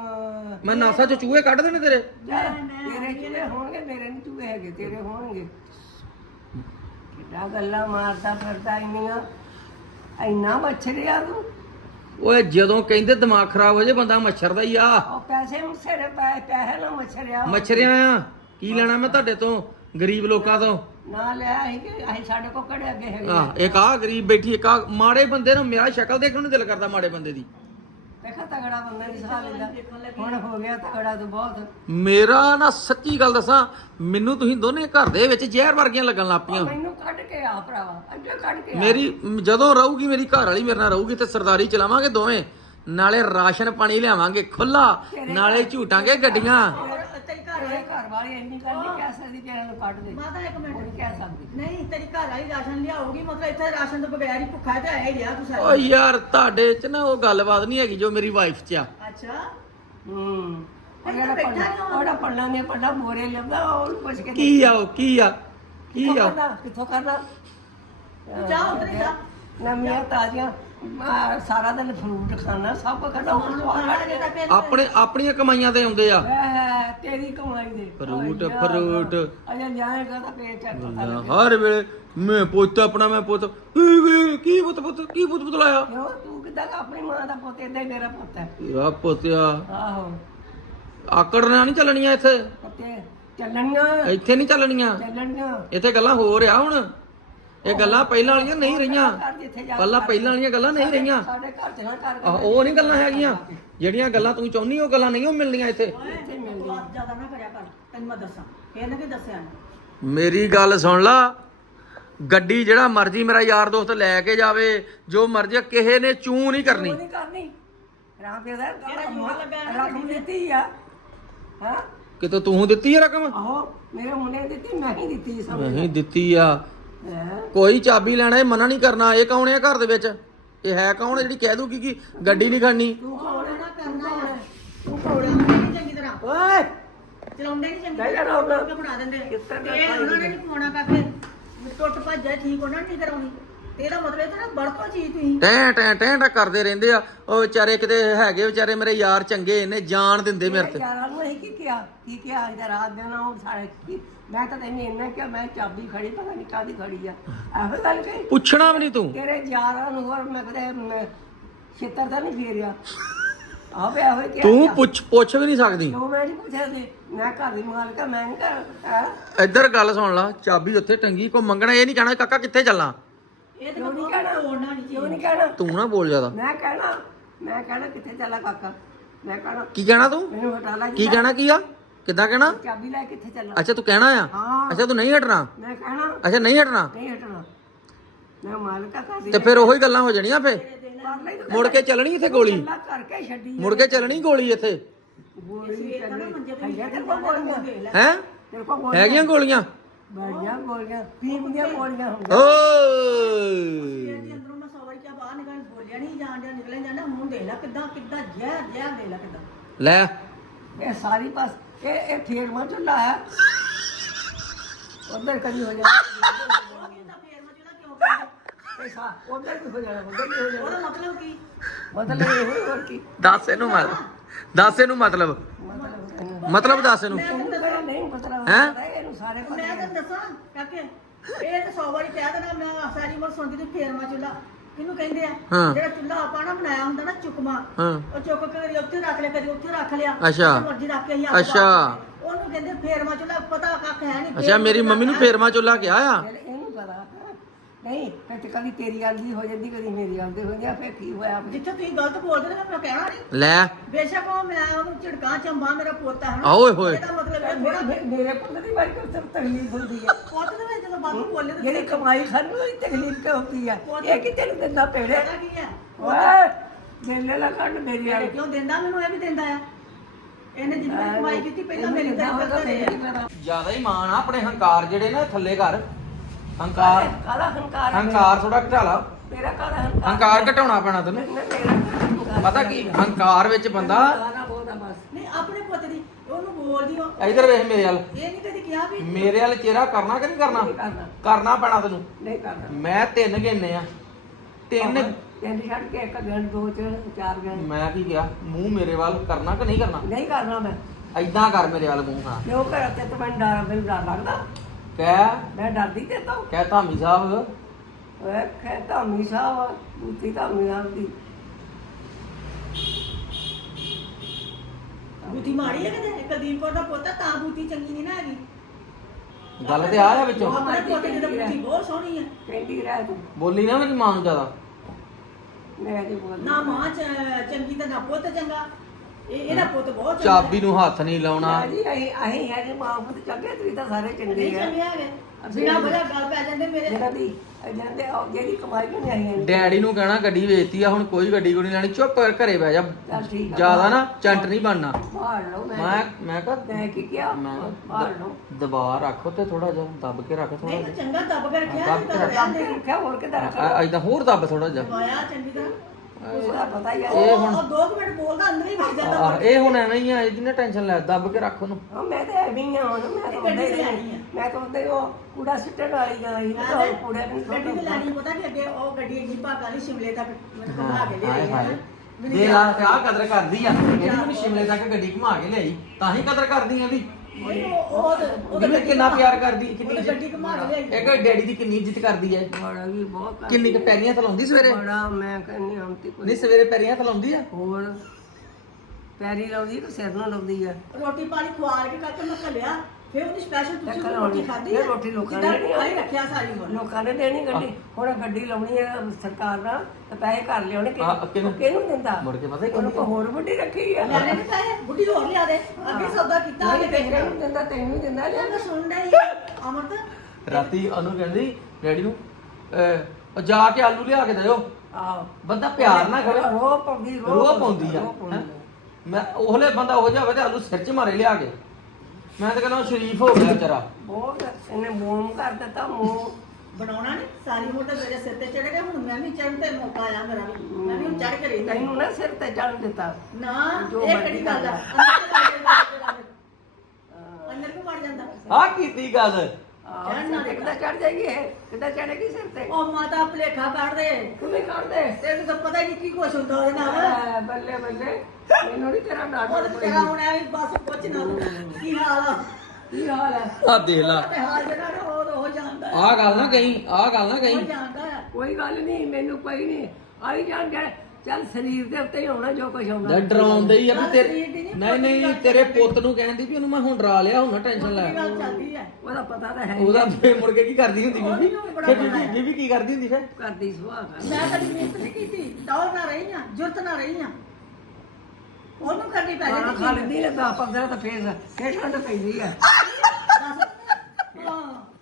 ਅਹ, ਮੈਂ ਨਾਸਾ ਚ ਚੂਹੇ ਕੱਢ ਦੇਣੇ ਤੇਰੇ। ਜਾ, ਤੇਰੇ ਚੂਹੇ ਹੋਣਗੇ ਮੇਰੇ ਨਹੀਂ ਚੂਹੇ ਹੈਗੇ ਤੇਰੇ ਹੋਣਗੇ। ਕਿੱਡਾ ਗੱਲਾਂ ਮਾਰਦਾ ਫਿਰਦਾ ਇੰਨੀਆਂ। ਇੰਨਾ ਮੱਛਰਿਆ ਤੂੰ। ਓਏ ਜਦੋਂ ਕਹਿੰਦੇ ਦਿਮਾਗ ਖਰਾਬ ਹੋ ਜੇ ਬੰਦਾ ਮੱਛਰ ਦਾ ਹੀ ਆ। ਉਹ ਪੈਸੇ ਮੁਸਰੇ ਪੈ ਪੈਸੇ ਨਾ ਮੱਛਰਿਆ ਮੱਛਰਿਆਂ ਆ। ਕੀ ਲੈਣਾ ਮੈਂ ਤੁਹਾਡੇ ਤੋਂ? ਗਰੀਬ ਲੋਕਾਂ ਤੋਂ। ਨਾ ਲਿਆ ਅਸੀਂ ਕਿ ਅਸੀਂ ਸਾਡੇ ਕੋ ਕਿਹੜੇ ਅੱਗੇ ਹੈਗੇ ਆ? ਇੱਕ ਆ ਗਰੀਬ ਬੈਠੀ ਇੱਕ ਆ ਮਾੜੇ ਬੰਦੇ ਨੂੰ ਮੇਰਾ ਸ਼ਕਲ ਦੇਖਣ ਨੂੰ ਦਿਲ ਕਰਦਾ ਮਾੜੇ ਬੰਦੇ ਦੀ। ਦੇਖਾ ਤਗੜਾ ਬੰਦਾ ਨਹੀਂ ਸਾਹ ਲੈਂਦਾ ਹੁਣ ਹੋ ਗਿਆ ਤਗੜਾ ਤੂੰ ਬਹੁਤ। ਮੇਰਾ ਨਾ ਸੱਚੀ ਗੱਲ ਦੱਸਾਂ ਮੈਨੂੰ ਤੁਸੀਂ ਦੋਨੇ ਘਰ ਦੇ ਵਿੱਚ ਜ਼ਹਿਰ ਵਰਗੀਆਂ ਲੱਗਣ ਲੱਪੀਆਂ ਮੈਨੂੰ ਕੱਢ ਕੇ ਆ ਭਰਾਵਾ ਅੱਗੇ ਕੱਢ ਕੇ ਆ। ਮੇਰੀ ਮ, ਜਦੋਂ ਰਹੂਗੀ ਮੇਰੀ ਘਰ ਵਾਲੀ ਮੇਰੇ ਨਾਲ ਰਹੂਗੀ ਤੇ ਸਰਦਾਰੀ ਚਲਾਵਾਂਗੇ ਦੋਵੇਂ ਨਾਲੇ ਰਾਸ਼ਨ ਪਾਣੀ ਲਿਆਵਾਂਗੇ ਖੁੱਲਾ ਨਾਲੇ ਝੂਟਾਂਗੇ ਗੱਡੀਆਂ। ਤੇਰੀ ਘਰ ਤੇਰੇ ਘਰ ਵਾਲੀ ਇੰਨੀ ਗੱਲ ਨਹੀਂ ਕਹਿ ਸਕਦੀ ਕਿ ਇਹਨਾਂ ਨੂੰ ਕੱਢ ਦੇ। ਮਾਤਾ ਇੱਕ ਮਿੰਟ। ਉਹ ਨਹੀਂ ਕਹਿ ਸਕਦੀ। ਨਹੀਂ ਤੇਰੀ ਘਰ ਵਾਲੀ ਰਾਸ਼ਨ ਲਿਆਉਗੀ ਮਤਲਬ ਇੱਥੇ ਰਾਸ਼ਨ ਤੋਂ ਬਗੈਰ ਹੀ ਭੁੱਖਾ ਤੇ ਆਇਆ ਹੀ ਰਿਹਾ ਤੂੰ ਓ ਸਾਰਾ ਯਾਰ ਤੁਹਾਡੇ ਚ ਨਾ ਉਹ ਗੱਲਬਾਤ ਨਹੀਂ ਹੈਗੀ ਜੋ ਮੇਰੀ ਵਾਈਫ ਚ ਆ। ਅੱਛਾ। ਹੂੰ। ਉਹ ਜਿਹੜਾ ਪੜਨਾ ਉਹਦਾ ਪੜਨਾ ਨਹੀਂ ਪੜਨਾ ਬੋਰੇ ਲੱਭਦਾ ਉਹ ਪੁੱਛ ਕੇ ਕੀ ਆ ਉਹ ਕੀ ਆ? ਕੀ ਕਿੱਥੋਂ ਆ? ਕਰਨਾ ਕਿੱਥੋਂ ਕਰਨਾ ਤੂੰ ਜਾ ਉਧਰ ਹੀ ਜਾ। ਨਵੀਆਂ ਤਾਜ਼ੀਆਂ ਆਹ ਸਾਰਾ ਦਿਨ ਫਰੂਟ ਖਾਣਾ ਸਭ ਕੁਝ ਖਾਣਾ ਹੁਣ ਲਵਾ ਕੱਢ ਕੇ ਫਿਰ ਆਪਣੇ ਆਪਣੀਆਂ ਕਮਾਈਆਂ ਤੇ ਆਉਂਦੇ ਆ। ਐ, ਤੇਰੀ ਕਮਾਈ ਦੇ। ਫਰੂਟ, ਓਏ ਯਾਰ, ਫਰੂਟ। ਅਜੇ ਜਾਏਗਾ ਤਾਂ ਪੇਟ ਚੱਕ ਪਤਾ ਲੱਗੇ ਹਰ ਵੇਲੇ ਮੈਂ ਪੁੱਤ ਆਪਣਾ ਮੈਂ ਪੁੱਤ। ਕੀ ਕੀ- ਕੀ ਪੁੱਤ ਪੁੱਤ ਕੀ ਪੁੱਤ ਪੁੱਤ ਲਾਇਆ? ਕਿਉਂ? ਤੂੰ ਕਿੱਦਾਂ ਆਪਣੀ ਮਾਂ ਦਾ ਪੁੱਤ ਏਦਾਂ ਹੀ ਮੇਰਾ ਪੁੱਤ ਹੈ। ਤੇਰਾ ਪੁੱਤਿਆ ਆਹੋ। ਆਕੜ ਨਾਲ ਨਹੀਂ ਚੱਲਣੀਆਂ ਇੱਥੇ? ਚੱਲਣੀਆਂ। ਇੱਥੇ ਨਹੀਂ ਚੱਲਣੀਆਂ? ਚੱਲਣੀਆਂ। ਇੱਥੇ ਗੱਲਾਂ ਹੋ ਰਿਹਾ ਹੁਣ। ਇਹ ਗੱਲਾਂ ਪਹਿਲਾਂ ਵਾਲੀਆਂ ਨਹੀਂ ਰਹੀਆਂ। ਪਹਿਲਾਂ ਪਹਿਲਾਂ ਵਾਲੀਆਂ ਗੱਲਾਂ ਨਹੀਂ ਰਹੀਆਂ। ਸਾਡੇ ਘਰ ਚ ਨਾ ਕਰ ਆਹ, ਉਹ ਨਹੀਂ ਗੱਲਾਂ ਹੈਗੀਆਂ। ਜਿਹੜੀਆਂ ਗੱਲਾਂ ਤੂੰ ਚਾਹੁੰਦੀ ਉਹ ਗੱਲਾਂ ਨਹੀਂ ਉਹ ਮਿਲਣੀਆਂ ਇੱਥੇ। ਇੱਥੇ ਮਿਲ ਬਾਤ ਜ਼ਿਆਦਾ ਨਾ ਕਰਿਆ ਕਰ ਤੈਨੂੰ ਮੈਂ ਦੱਸਾਂ। ਇਹਨੇ ਕੀ ਦੱਸਿਆ? ਨੀ? ਮੇਰੀ ਗੱਲ ਸੁਣ ਲਾ। ਗੱਡੀ ਜਿਹੜਾ ਮਰਜ਼ੀ ਮੇਰਾ ਯਾਰ ਦੋਸਤ ਲੈ ਕੇ ਜਾਵੇ ਜੋ ਮਰਜ਼ੀ ਕਿਸੇ ਨੇ ਚੂ ਨਹੀਂ ਕਰਨੀ। ਉਹ ਨਹੀਂ ਕਰਨੀ। ਰਾਮ ਦੇ ਦਾ ਜੂਆ ਲੱਗਾ ਹੈ ਰਕਮ ਦਿੱਤੀ ਆ। ਹਾਂ? ਕਿਤੇ ਤੂੰ ਦਿੱਤੀ ਹੈ ਰਕਮ? ਆਹੋ ਮੇਰੇ ਮੁੰਡੇ ਨੇ ਦਿੱਤੀ ਮੈਂ ਹੀ ਦਿੱਤੀ ਸਭ ਨਹੀਂ ਦਿੱਤੀ ਆ? ਕੋਈ ਚਾਬੀ ਲੈਣਾ ਇਹ ਮਨਾ ਨਹੀਂ ਕਰਨਾ ਇਹ ਕੌਣ ਹੈ ਘਰ ਦੇ ਵਿੱਚ? ਇਹ ਹੈ ਕੌਣ ਹੈ ਜਿਹੜੀ ਕਹਿ ਦੂਗੀ ਕਿ ਗੱਡੀ ਨਹੀਂ ਖੜਨੀ? ਤੂੰ ਕੌਣ ਹੈ ਨਾ ਕਰਨਾ ਹੈ ਤੂੰ ਕੌਣ ਹੈ ਚਲਾਉਂਦੇ ਨਹੀਂ ਚੰਗੀ ਤਰ੍ਹਾਂ। ਓਏ! ਚਲਾਉਂਦੇ ਨਹੀਂ ਚੰਗੀ ਤਰ੍ਹਾਂ ਰੌਲਾ। ਕੇ ਬਣਾ ਦਿੰਦੇ ਕਿਸ ਤਰ੍ਹਾਂ ਤੇ ਉਹਨਾਂ ਨੇ ਨਹੀਂ ਪਾਉਣਾ ਟੁੱਟ ਭੱਜਿਆ ਠੀਕ ਉਹਨਾਂ ਨੇ ਨਹੀਂ ਕਰਾਉਣੀ। ਤੇ ਇਹਦਾ ਮਤਲਬ ਇਹ ਤਾਂ ਨਾ ਬੜਕੋ ਚੀਜ਼ ਤੁਸੀਂ। ਟੈਂ ਟੈਂ ਟੈਂ ਟੈਂ ਕਰਦੇ ਰਹਿੰਦੇ ਆ। ਉਹ ਵਿਚਾਰੇ ਕਿਤੇ ਹੈਗੇ ਵਿਚਾਰੇ ਮੇਰੇ ਯਾਰ ਚੰਗੇ ਨੇ ਜਾਨ ਦਿੰਦੇ ਮੇਰੇ ਤੇ। ਯਾਰਾਂ ਨੂੰ ਅਸੀਂ ਕੀ ਕਿਹਾ ਕੀ ਕਿਹਾ ਅੱਜ ਰਾਤ ਦਿਨ ਉਹ ਸਾਰੇ ਕੀ ਮੈਂ ਤਾਂ ਤੈਨੂੰ ਇੰਨਾ ਕਿਹਾ ਮੈਂ ਚਾਬੀ ਖੜੀ ਪਤਾ ਨਹੀਂ ਕਾਦੀ ਖੜੀ ਆ। ਇਹੋ ਗੱਲ ਕਹੀ। ਪੁੱਛਣਾ ਵੀ ਨਹੀਂ ਤੂੰ। ਤੇਰੇ ਯਾਰਾਂ ਨੂੰ ਹੋਰ ਮੈਂ ਕਦੇ ਮੈਂ ਛੇਤਰ ਤਾਂ ਨਹੀਂ ਫੇਰਿਆ। ਪੁੱਛ ਪੁੱਛ ਵੀ ਨਹੀਂ ਸਕਦੀ। ਕਿਉਂ ਮੈਂ ਨਹੀਂ ਪੁੱਛਿਆ ਸੀ? ਮੈਂ ਘਰ ਦੀ ਮਾਲਕ ਆ, ਮੈਂ ਨਹੀਂ ਕਰ ਹੈਂ? ਇੱਧਰ ਗੱਲ ਸੁਣ ਲਾ ਚਾਬੀ ਉੱਥੇ ਟੰਗੀ ਕੋ ਮੰਗਣਾ ਇਹ ਨਹੀਂ ਕਹਿਣਾ ਕਾਕਾ ਕਿੱਥੇ ਚੱਲਾਂ? ਇਹ ਕਿਉਂ ਨਹੀਂ ਤਾਂ ਕਹਿਣਾ ਤੋੜਨਾ ਨਹੀਂ ਕਿਉਂ ਨਹੀਂ ਕਹਿਣਾ? ਤੂੰ ਨਾ ਬੋਲ ਜ਼ਿਆਦਾ। ਮੈਂ ਕਹਿਣਾ ਮੈਂ ਕਹਿਣਾ ਕਿੱਥੇ ਚੱਲਾ ਕਾਕਾ ਮੈਂ ਕਹਿਣਾ ਕੀ ਕਹਿਣਾ ਤੂੰ? ਮੈਨੂੰ ਹਟਾ ਲੈ ਕੀ ਕਹਿਣਾ ਕੀ ਆ? ਕਿੱਦਾਂ ਕਹਿਣਾ? ਚਾਬੀ ਲੈ ਕਿੱਥੇ ਚੱਲਾ? ਅੱਛਾ ਤੂੰ ਕਹਿਣਾ ਆ? ਹਾਂ। ਅੱਛਾ ਤੂੰ ਨਹੀਂ ਹਟਣਾ? ਮੈਂ ਕਹਿਣਾ। ਅੱਛਾ ਨਹੀਂ ਹਟਣਾ? ਨਹੀਂ ਹਟਣਾ। ਮੈਂ ਮਾਲਕਾ ਕਰਦੀ ਤੇ ਫਿਰ ਉਹੀ ਗੱਲਾਂ ਹੋ ਜਾਣੀਆਂ ਫੇ। ਮੁੜ ਕੇ ਚੱਲਣੀ ਇੱਥੇ ਗੋਲੀ? ਗੱਲਾਂ ਕਰਕੇ ਛੱਡੀ ਮੁੜ ਕੇ ਚੱਲਣੀ ਗੋਲੀ ਇੱਥੇ? ਗੋਲੀ ਚੱਲੇ। ਹੈਗਾ ਤੇਰੇ ਕੋਲ ਗੋਲੀਆਂ? ਹੈ? ਤੇਰੇ ਕੋਲ ਗੋਲੀਆਂ? ਹੈਗੀਆਂ ਗੋਲੀਆਂ? ਬੜੀਆਂ ਗੋਲੀਆਂ ਪੀਪ ਦੀਆਂ ਗੋਲੀਆਂ ਹੁੰਦੀਆਂ। ਓਏ ਇਹਦੇ ਅੰਦਰੋਂ ਮੈਂ ਸੌ ਵਾਰੀ ਕਿਹਾ ਬਾਹਰ ਨਿਕਲ ਬੋਲਿਆ ਨਹੀਂ ਜਾਣ ਡਿਆ ਨਿਕਲੇ ਜਾਂਦਾ ਹੁਣ ਦੇਖ ਲੈ ਕਿੱਦਾਂ ਕਿੱਦਾਂ ਜ਼ਹਿਰ ਜ਼ਹਿਰ ਦੇ ਲੈ ਕਿੱਦਾਂ। ਲੈ। ਇਹ ਸਾਰੀ ਪਾਸ ਇਹ ਇਹ ਫੇਰਮਾ ਚੁੱਲਾ ਹੈ ਉਧਰ ਕਦੀ ਹੋ ਜਾਣਾ। ਉਹਦਾ ਫੇਰ ਮੈਂ ਚੁਲਾ ਕਿਉਂ ਕਹਿੰਦੇ ਇਹ ਸਾ ਉਧਰ ਵੀ ਹੋ ਜਾਣਾ ਉਧਰ ਵੀ ਹੋ ਜਾਣਾ। ਉਹਦਾ ਮਤਲਬ ਕੀ? ਮਤਲਬ ਇਹ ਹੋਈ ਹੋਰ ਕੀ। ਦੱਸ ਇਹਨੂੰ ਮਤਲਬ ਦੱਸ ਇਹਨੂੰ ਮਤਲਬ। ਮਤਲਬ ਇਹਨੂੰ- ਮਤਲਬ ਦੱਸ ਇਹਨੂੰ। ਇਹਨੂੰ ਕਿਹੜਾ ਨਹੀਂ ਮਤਲਬ ਹੈਂ? ਸਾਰੇ ਪਤਾ ਮੈਂ ਤਾਂ ਦੱਸਾਂ ਕਾਕੇ ਇਹ ਤਾਂ ਸੌ ਵਾਰੀ ਕਹਿ ਦੇਣਾ ਮੈਂ ਸਾਰੀ ਉਮਰ ਸੁਣਦੀ ਤੇ ਫੇਰ ਮੈਂ ਚੁੱਲਾ ਕਿਹਨੂੰ ਕਹਿੰਦੇ ਆ ਹਾਂ। ਜਿਹੜਾ ਚੁੱਲਾ ਆਪਾਂ ਨਾ ਬਣਾਇਆ ਹੁੰਦਾ ਨਾ ਚੁਕਮਾ ਹਾਂ ਉਹ ਚੁੱਕ ਕੇ ਕਦੀ ਉੱਥੇ ਰੱਖ ਲਿਆ ਕਦੀ ਉੱਥੇ ਰੱਖ ਲਿਆ ਅੱਛਾ। ਜਿੱਥੇ ਮਰਜ਼ੀ ਰੱਖ ਕੇ ਅਸੀਂ ਅੱਗ ਅੱਛਾ। ਬਾਲ ਦਿੰਦੇ। ਉਹਨੂੰ ਕਹਿੰਦੇ ਫੇਰਮਾ ਚੁੱਲਾ ਪਤਾ ਕੱਖ ਹੈ ਨਹੀਂ ਅੱਛਾ ਮੇਰੀ ਮੰਮੀ ਨੂੰ ਫੇਰਮਾ ਚੁੱਲਾ ਕਿਹਾ ਆ ਇਹਨੂੰ ਪਤਾ? ਨਹੀਂ ਤੇ ਕਦੀ ਤੇਰੀ ਆਂਦੀ ਹੋ ਜਾਂਦੀ ਕਦੀ ਮੇਰੀ ਆਂਦੀ ਹੋ ਜਾਂਦੀ ਆ, ਫਿਰ ਕੀ ਹੋਇਆ ਜਿੱਥੇ ਤੁਸੀਂ ਗਲਤ ਬੋਲਦੇ ਨੇ ਮੈਂ ਕਹਿਣਾ ਨਹੀਂ। ਲੈ। ਬੇਸ਼ੱਕ ਉਹ ਮੈਂ ਉਹਨੂੰ ਝਿੜਕਾਂ ਚੰਬਾ ਮੇਰਾ ਪੋਤਾ ਹੈ ਆ ਓਏ ਹੋਏ। ਇਹਦਾ ਮਤਲਬ ਇਹ ਮੇਰੇ ਥੋੜਾ ਮੇਰੇ ਪੁੱਤ ਦੀ ਵਾਰੀ ਕੋਈ ਸਿਰ ਤਕਲੀਫ ਹੁੰਦੀ ਹੈ। ਪੁੱਤ ਦੇ ਵਿੱਚ ਜਦੋਂ ਬਾਪੂ ਬੋਲੇ ਤਾਂ ਜਿਹੜੀ ਕਮਾਈ ਖਾਣ ਨੂੰ ਹੀ ਤਕਲੀਫ ਕਿਉਂ ਹੁੰਦੀ ਹੈ। ਇਹ ਕਿ ਤੈਨੂੰ ਦਿੰਦਾ ਪੇੜੇ ਪਤਾ ਕੀ ਹੈ? ਓਏ ਜੇਲੇ ਲਾ ਕੱਢ ਮੇਰੀ ਇਹ ਕਿਉਂ ਦਿੰਦਾ? ਮੈਨੂੰ ਇਹ ਵੀ ਦਿੰਦਾ ਆ ਇਹਨੇ ਜਿੰਨੀ ਕਮਾਈ ਕੀਤੀ ਪਹਿਲਾਂ ਮੇਰੀ ਤਰਫ ਕਰੇ ਆ ਜ਼ਿਆਦਾ ਹੀ ਮਾਣ ਆ ਆਪਣੇ ਹੰਕਾਰ ਜਿਹੜੇ ਨਾ ਥੱਲੇ ਘਰ ਹੰਕਾਰ। ਕਾਲਾ ਹੰਕਾਰ ਹੈ ਹੰਕਾਰ ਥੋੜਾ ਘਟਾ ਲਾ। ਮੇਰਾ ਕਾਲਾ ਹੰਕਾਰ? ਹੰਕਾਰ ਘਟਾਉਣਾ ਪੈਣਾ ਤੈਨੂੰ। ਨਾ ਮੇਰਾ ਹੰਕਾਰ? ਪਤਾ ਕੀ ਹੰਕਾਰ ਵਿੱਚ ਬੰਦਾ ਕਾਲਾ ਬੋਲਦਾ ਬਸ। ਨਹੀਂ ਆਪਣੇ ਪੁੱਤ ਦੀ ਉਹਨੂੰ ਬੋਲਦੀ ਉਹ ਇਧਰ ਵੇਖ ਮੇਰੇ ਵੱਲ। ਇਹ ਨਹੀਂ ਕਦੀ ਕਿਹਾ ਵੀ ਮੇਰੇ ਵੱਲ ਚਿਹਰਾ ਕਰਨਾ ਕਿ ਨਹੀਂ ਕਰਨਾ? ਨਹੀਂ ਕਰਨਾ। ਕਰਨਾ ਪੈਣਾ ਤੈਨੂੰ। ਨਹੀਂ ਕਰਨਾ। ਮੈਂ ਤਿੰਨ ਗਿਣਨੇ ਆ। ਤਿੰਨ ਤਿੰਨ ਛੱਡ ਕੇ ਇੱਕ ਗਣ ਦੋ ਚ ਚਾਰ ਗਣ। ਮੈਂ ਕੀ ਕਿਹਾ? ਮੂੰਹ ਮੇਰੇ ਵੱਲ ਕਰਨਾ ਕਿ ਨਹੀਂ ਕਰਨਾ? ਨਹੀਂ ਕਰਨਾ ਮੈਂ। ਐਦਾਂ ਕਰ ਮੇਰੇ ਵੱਲ ਮੂੰਹ ਹਾਂ ਕਿਉਂ ਕਰ ਤੇ ਤੂੰ ਮੈਨੂੰ ਡਰ ਮੈਨੂੰ ਡਰ ਲੱਗਦਾ। ਕਹਿ। ਮੈਂ ਡਰਦੀ ਤੇ ਤਾਂ। ਕਹਿ ਧਾਮੀ ਸਾਹਿਬ। ਓਏ ਖੇਤਾ ਮੀਸਾ ਵਾ ਬੁੱਤੀ ਤਾਂ ਮੀਆਂ ਦੀ। ਬੂਤੀ ਮਾੜੀ ਹੈ ਕਦੀਮ ਕੌਰ ਦਾ ਪੁੱਤ ਤਾਂ ਬੂਤੀ ਚੰਗੀ ਨਹੀਂ ਨਾ ਹੈਗੀ। ਗੱਲ ਤੇ ਆ ਆ ਵਿੱਚੋਂ? ਆਪਣੇ ਪੁੱਤ ਦੀ ਤਾਂ ਬੂਤੀ ਬਹੁਤ ਸੋਹਣੀ ਹੈ। ਕਹਿੰਦੀ ਰਹਿ ਤੂੰ। ਬੋਲੀ ਨਾ ਮੇਰੀ ਮਾਂ ਨੂੰ ਜ਼ਿਆਦਾ। ਮੈਂ ਜੀ ਬੋਲ ਨਾ ਮਾਂ ਚ- ਚੰਗੀ ਤੇ ਨਾ ਪੁੱਤ ਚੰਗਾ। ਇਹ ਇਹਦਾ ਪੁੱਤ ਬਹੁਤ ਚੰਗਾ ਚਾਬੀ ਨੂੰ ਹੱਥ ਨਹੀਂ ਲਾਉਣਾ। ਜੀ ਅਸੀਂ ਅਸੀਂ ਹੈ ਜੀ ਮਾਂ ਪੁੱਤ ਚੰਗੇ ਤੁਸੀਂ ਤਾਂ ਸਾਰੇ ਚੰਗੇ ਨਹੀਂ ਆ। ਚੰਗੇ ਹੈਗੇ। ਬਿਨਾ ਵਜ੍ਹਾ ਗੱਲ ਪੈ ਜਾਂਦੇ ਮੇਰੇ। ਜਿਹੜਾ ਦੀ ਜਾਂਦੇ ਆ ਜਿਹੜੀ ਕਮਾਈ ਕਿ ਨਹੀਂ ਆਈ ਡੈਡੀ ਨੂੰ ਕਹਿਣਾ ਗੱਡੀ ਵੇਚਤੀ ਆ ਹੁਣ ਕੋਈ ਗੱਡੀ ਕੋਈ ਨਹੀਂ ਲੈਣੀ ਚੁੱਪ ਕਰ ਘਰੇ ਬਹਿ ਜਾ। ਚੱਲ ਠੀਕ ਆ ਜ਼ਿਆਦਾ ਨਾ ਚੰਟ ਨਹੀਂ ਬਣਨਾ। ਮਾਰ ਲਓ ਮੈਂ। ਮੈਂ ਮੈਂ ਕਹ ਮੈਂ ਕੀ ਕਿਹਾ? ਮੈਂ ਮਾਰ ਲਓ। ਦਬਾ ਰੱਖੋ ਤੇ ਥੋੜਾ ਜਿਹਾ ਦੱਬ ਕੇ ਰੱਖ ਥੋੜਾ ਨਹੀਂ ਤਾਂ ਚੰਗਾ ਦੱਬ ਕੇ ਰੱਖਿਆ ਦੱਬ ਕੇ ਰੱਖਿਆ ਹੋਰ ਕਿਦਾਂ ਰੱਖ ਜਿਹਾ ਐਦਾਂ ਹੋਰ ਦੱਬ ਥੋੜਾ ਜਿਹਾ। ਦਵਾਇਆ ਚੰਗੀ ਤਰ੍ਹਾਂ। ਉਹਦਾ ਪਤਾ ਹੀ ਆ। ਇਹ ਉਹ ਹੁਣ- ਉਹ ਦੋ ਕੁ ਮਿੰਟ ਬੋਲਦਾ ਅੰਦਰ ਹੀ ਵੜ ਜਾਂਦਾ ਆਹ, ਇਹ ਹੁਣ ਐਵੇਂ ਹੀ ਆ ਇਹਦੀ ਨਾ ਟੈਨਸ਼ਨ ਲੈ ਦੱਬ ਕੇ ਰੱਖ ਉਹਨੂੰ। ਹਾਂ ਮੈਂ ਤਾਂ ਐਵੇਂ ਹੀ ਆ ਹੁਣ ਮੈਂ ਤਾਂ ਗੱਡੀ ਉਹਦੇ ਤੇ ਲੈਣੀ ਆ। ਮੈਂ ਤਾਂ ਉਹਦੇ ਉਹ ਕੂੜਾ ਸਿੱਟਣ ਵਾਲੀ ਗਈ ਮੈਂ ਤਾਂ ਉਹ ਕੂੜਾ ਨਹੀਂ ਗੱਡੀ ਤੇ ਲੈਣੀ ਪਤਾ ਕਿ ਅੱਗੇ ਉਹ ਗੱਡੀ ਇੰਨੀ ਭਾਗਾ ਲਈ ਸ਼ਿਮਲੇ ਤੱਕ ਮੈਨੂੰ ਘੁਮਾ ਕੇ ਹਾਏ ਹਾਏ। ਦੇ ਆ। ਕਿਆ ਕਦਰ ਕਰਦੀ ਆ। ਇਹਦੀ ਮੈਨੂੰ ਸ਼ਿਮਲੇ ਤੱਕ ਗੱਡੀ ਘੁਮਾ ਕੇ ਲਿਆਈ। ਤਾਂ ਹੀ ਕਦਰ ਕਰਦੀ ਆ ਇਹਦੀ। ਉਹਨੇ ਕਿੰਨਾ ਪਿਆਰ ਕਰਦੀ ਕਿੰਨੀ ਗੱਡੀ ਘੁਮਾ ਕੇ ਲਿਆਈ। ਇੱਕ ਡੈਡੀ ਦੀ ਕਿੰਨੀ ਇੱਜ਼ਤ ਕਰਦੀ ਹੈ। ਬੜਾ ਵੀ ਬਹੁਤ ਕਰ- ਕਿੰਨੀ ਕੁ ਪੈਰੀਆਂ ਥਲਾਉਂਦੀ ਸਵੇਰੇ? ਬੜਾ ਮੈਂ ਕਹਿੰਦੀ ਹਾਂ ਤੇ ਕੋਈ ਨਹੀਂ ਸਵੇਰੇ ਪੈਰੀਆਂ ਥਲਾਉਂਦੀ ਆ? ਹੋਰ। ਪੈਰੀ ਲਾਉਂਦੀ ਕਿ ਸਿਰ ਨੂੰ ਲਾਉਂਦੀ ਆ? ਰੋਟੀ ਪਾਣੀ ਖਵਾ ਕੇ ਕਰਕੇ ਮੈਂ ਘਲਿਆ। ਫਿਰ ਉਹਦੀ ਸਪੈਸ਼ਲ ਤੁਸੀਂ ਰੋਟੀ ਆਉਣੀ। ਖਾਧੀ ਫਿਰ ਹੈ? ਰੋਟੀ ਲੋਕਾਂ ਨੇ ਨਹੀਂ ਖਾਈ ਰੱਖਿਆ ਸਾਰੀ ਉਮਰ। ਲੋਕਾਂ ਨੇ ਦੇਣੀ ਗੱਡੀ। ਹੁਣ ਗੱਡੀ ਲਾਉਣੀ ਹੈ ਸਰਕਾਰ ਨਾਲ ਤੇ ਪੈਸੇ ਘਰ ਲਿਆਉਣੇ। ਕਿ ਹਾਂ, ਕਿਹਨੂੰ? ਕਿਹਨੂੰ ਦਿੰਦਾ? ਮੁੜ ਕੇ ਪਤਾ ਕੀ ਉਹਨੂੰ ਕੋਈ ਹੋਰ ਵੱਡੀ ਰੱਖੀ ਆ। ਲੈਣੇ ਨਹੀਂ ਪੈਸੇ ਬੁੱਢੀ ਹੋਰ ਲਿਆ ਦੇ। ਅੱਗੇ ਸੌਦਾ ਕੀਤਾ ਨਹੀਂ ਅੱਗੇ ਤੇ ਕਿਹਨੂੰ ਦਿੰਦਾ ਤੈਨੂੰ ਹੀ ਦਿੰਦਾ ਲਿਆ। ਮੈਂ ਸੁਣ ਰਹੀ ਅਮਰਤ। ਰਾਤੀ ਉਹਨੂੰ ਕਹਿੰਦੀ ਡੈਡੀ ਨੂੰ ਅਹ, ਉਹ ਜਾ ਕੇ ਆਲੂ ਲਿਆ ਕੇ ਦਿਓ। ਆਹੋ। ਬੰਦਾ ਪਿਆਰ ਨਾ ਕਰੇ ਰੋ ਪਾਉਂਦੀ ਰੋਹ ਪਾਉਂਦੀ ਆ ਹੈਂ? ਮੈਂ ਉਹਲੇ ਬੰਦਾ ਉਹ ਜਾਵੇ ਤੇ ਆਲੂ ਸਿਰ 'ਚ ਮਾਰੇ ਲਿਆ ਕੇ। ਮੈਂ ਤਾਂ ਕਹਿੰਦਾ ਉਹ ਸ਼ਰੀਫ ਹੋ ਗਿਆ ਵਿਚਾਰਾ। ਬਹੁਤ ਇਹਨੇ ਮੋਮ ਕਰ ਦਿੱਤਾ ਮੋਮ। ਬਣਾਉਣਾ ਨਹੀਂ ਸਾਰੀ ਉਮਰ ਤਾਂ ਮੇਰੇ ਸਿਰ ਤੇ ਚੜ ਗਿਆ ਹੁਣ ਮੈਂ ਵੀ ਚੜ੍ਹਨ ਤੇ ਮੌਕਾ ਆਇਆ ਮੇਰਾ ਵੀ। ਮੈਂ ਵੀ ਚੜ ਕੇ ਰਹਿੰਦਾ ਤੈਨੂੰ ਨਾ ਸਿਰ ਤੇ ਚੜ੍ਹ ਦਿੱਤਾ। ਨਾ ਜੋ ਇਹ ਮਰਜ਼ੀ ਕਿਹੜੀ ਗੱਲ ਆ? ਅੰਦਰ ਕਿਉਂ ਵੜ ਜਾਂਦਾ? ਆਹ ਕੀਤੀ ਗੱਲ। ਚੜਨਾ ਕਿੱਦਾਂ ਚੜ ਜਾਏਗੀ ਇਹ ਕਿੱਦਾਂ ਚੜੇਗੀ ਸਿਰ ਤੇ? ਉਹ ਮਾਤਾ ਭਲੇਖਾ ਕੱਢ ਦੇ ਕਿਵੇਂ ਕਰਦੇ ਤੈਨੂੰ ਤਾਂ ਪਤਾ ਹੀ ਨਹੀਂ ਕੀ ਕੁਛ ਹੁੰਦਾ ਉਹਦੇ ਨਾਲ। ਬੱਲੇ ਬੱਲੇ। ਮੈਨੂੰ ਨਹੀਂ ਤੇਰਾ ਡਾਟ ਤੇਰਾ ਹੁਣ ਐਵੇਂ ਬਸ ਕੁਛ ਨਾ ਕੀ ਹਾਲ ਆ? ਕੀ ਹਾਲ ਹੈ ਆ ਦੇਖ ਲਾ। ਤੇ ਹਾਲ ਜਿਹੜਾ ਨਾ ਉਹ ਹੈ। ਆ ਗੱਲ ਨਾ ਕਹੀਂ ਆ ਗੱਲ ਨਾ ਉਹ ਕਹੀਂ ਜਾਣਦਾ ਹੈ ਕੋਈ ਗੱਲ ਨਹੀਂ ਮੈਨੂੰ ਕੋਈ ਨਹੀਂ ਆਈ ਜਾਣ ਗਿਆ ਚੱਲ ਸਰੀਰ ਦੇ ਉੱਤੇ ਹੀ ਹੋਣਾ ਜੋ ਕੁਝ ਹੋਣਾ ਡਰਾਉਂਦੇ ਹੀ ਆ ਵੀ ਤੇਰੇ ਨਹੀਂ, ਨਹੀਂ ਤੇਰੇ ਪੁੱਤ ਨੂੰ ਕਹਿੰਦੀ ਵੀ ਉਹਨੂੰ ਮੈਂ ਹੁਣ ਡਰਾ ਲਿਆ ਹੁਣ ਨਾ ਟੈਨਸ਼ਨ ਲੈ ਕੀ ਗੱਲ ਚੱਲਦੀ ਹੈ ਉਹਦਾ ਪਤਾ ਤਾਂ ਹੈ ਉਹਦਾ ਫੇਰ ਮੁੜ ਕੇ ਕੀ ਕਰਦੀ ਹੁੰਦੀ ਬੀਬੀ ਫੇਰ ਬੀਬੀ ਬੀਬੀ ਕੀ ਕਰਦੀ ਹੁੰਦੀ ਫੇਰ? ਕਰਦੀ ਸੁਭਾਅ ਕਰ। ਮੈਂ ਕਦੀ ਮਿਹਨਤ ਨਹੀਂ ਕੀਤੀ। ਦੌੜ ਨਾ ਰਹੀ ਆ ਜੁਰਤ ਨਾ ਰਹੀ ਆ। ਉਹਨੂੰ ਕਰਨੀ ਪੈ ਖਾਣਾ ਜਾਂਦੀ ਖਾ ਲੈਂਦੀ ਨੇ ਦਾ ਪਕੜਾ ਤਾਂ ਫੇਰ ਫੇਰ ਠੰਡ ਪੈਂਦੀ ਆ ਹਾਂ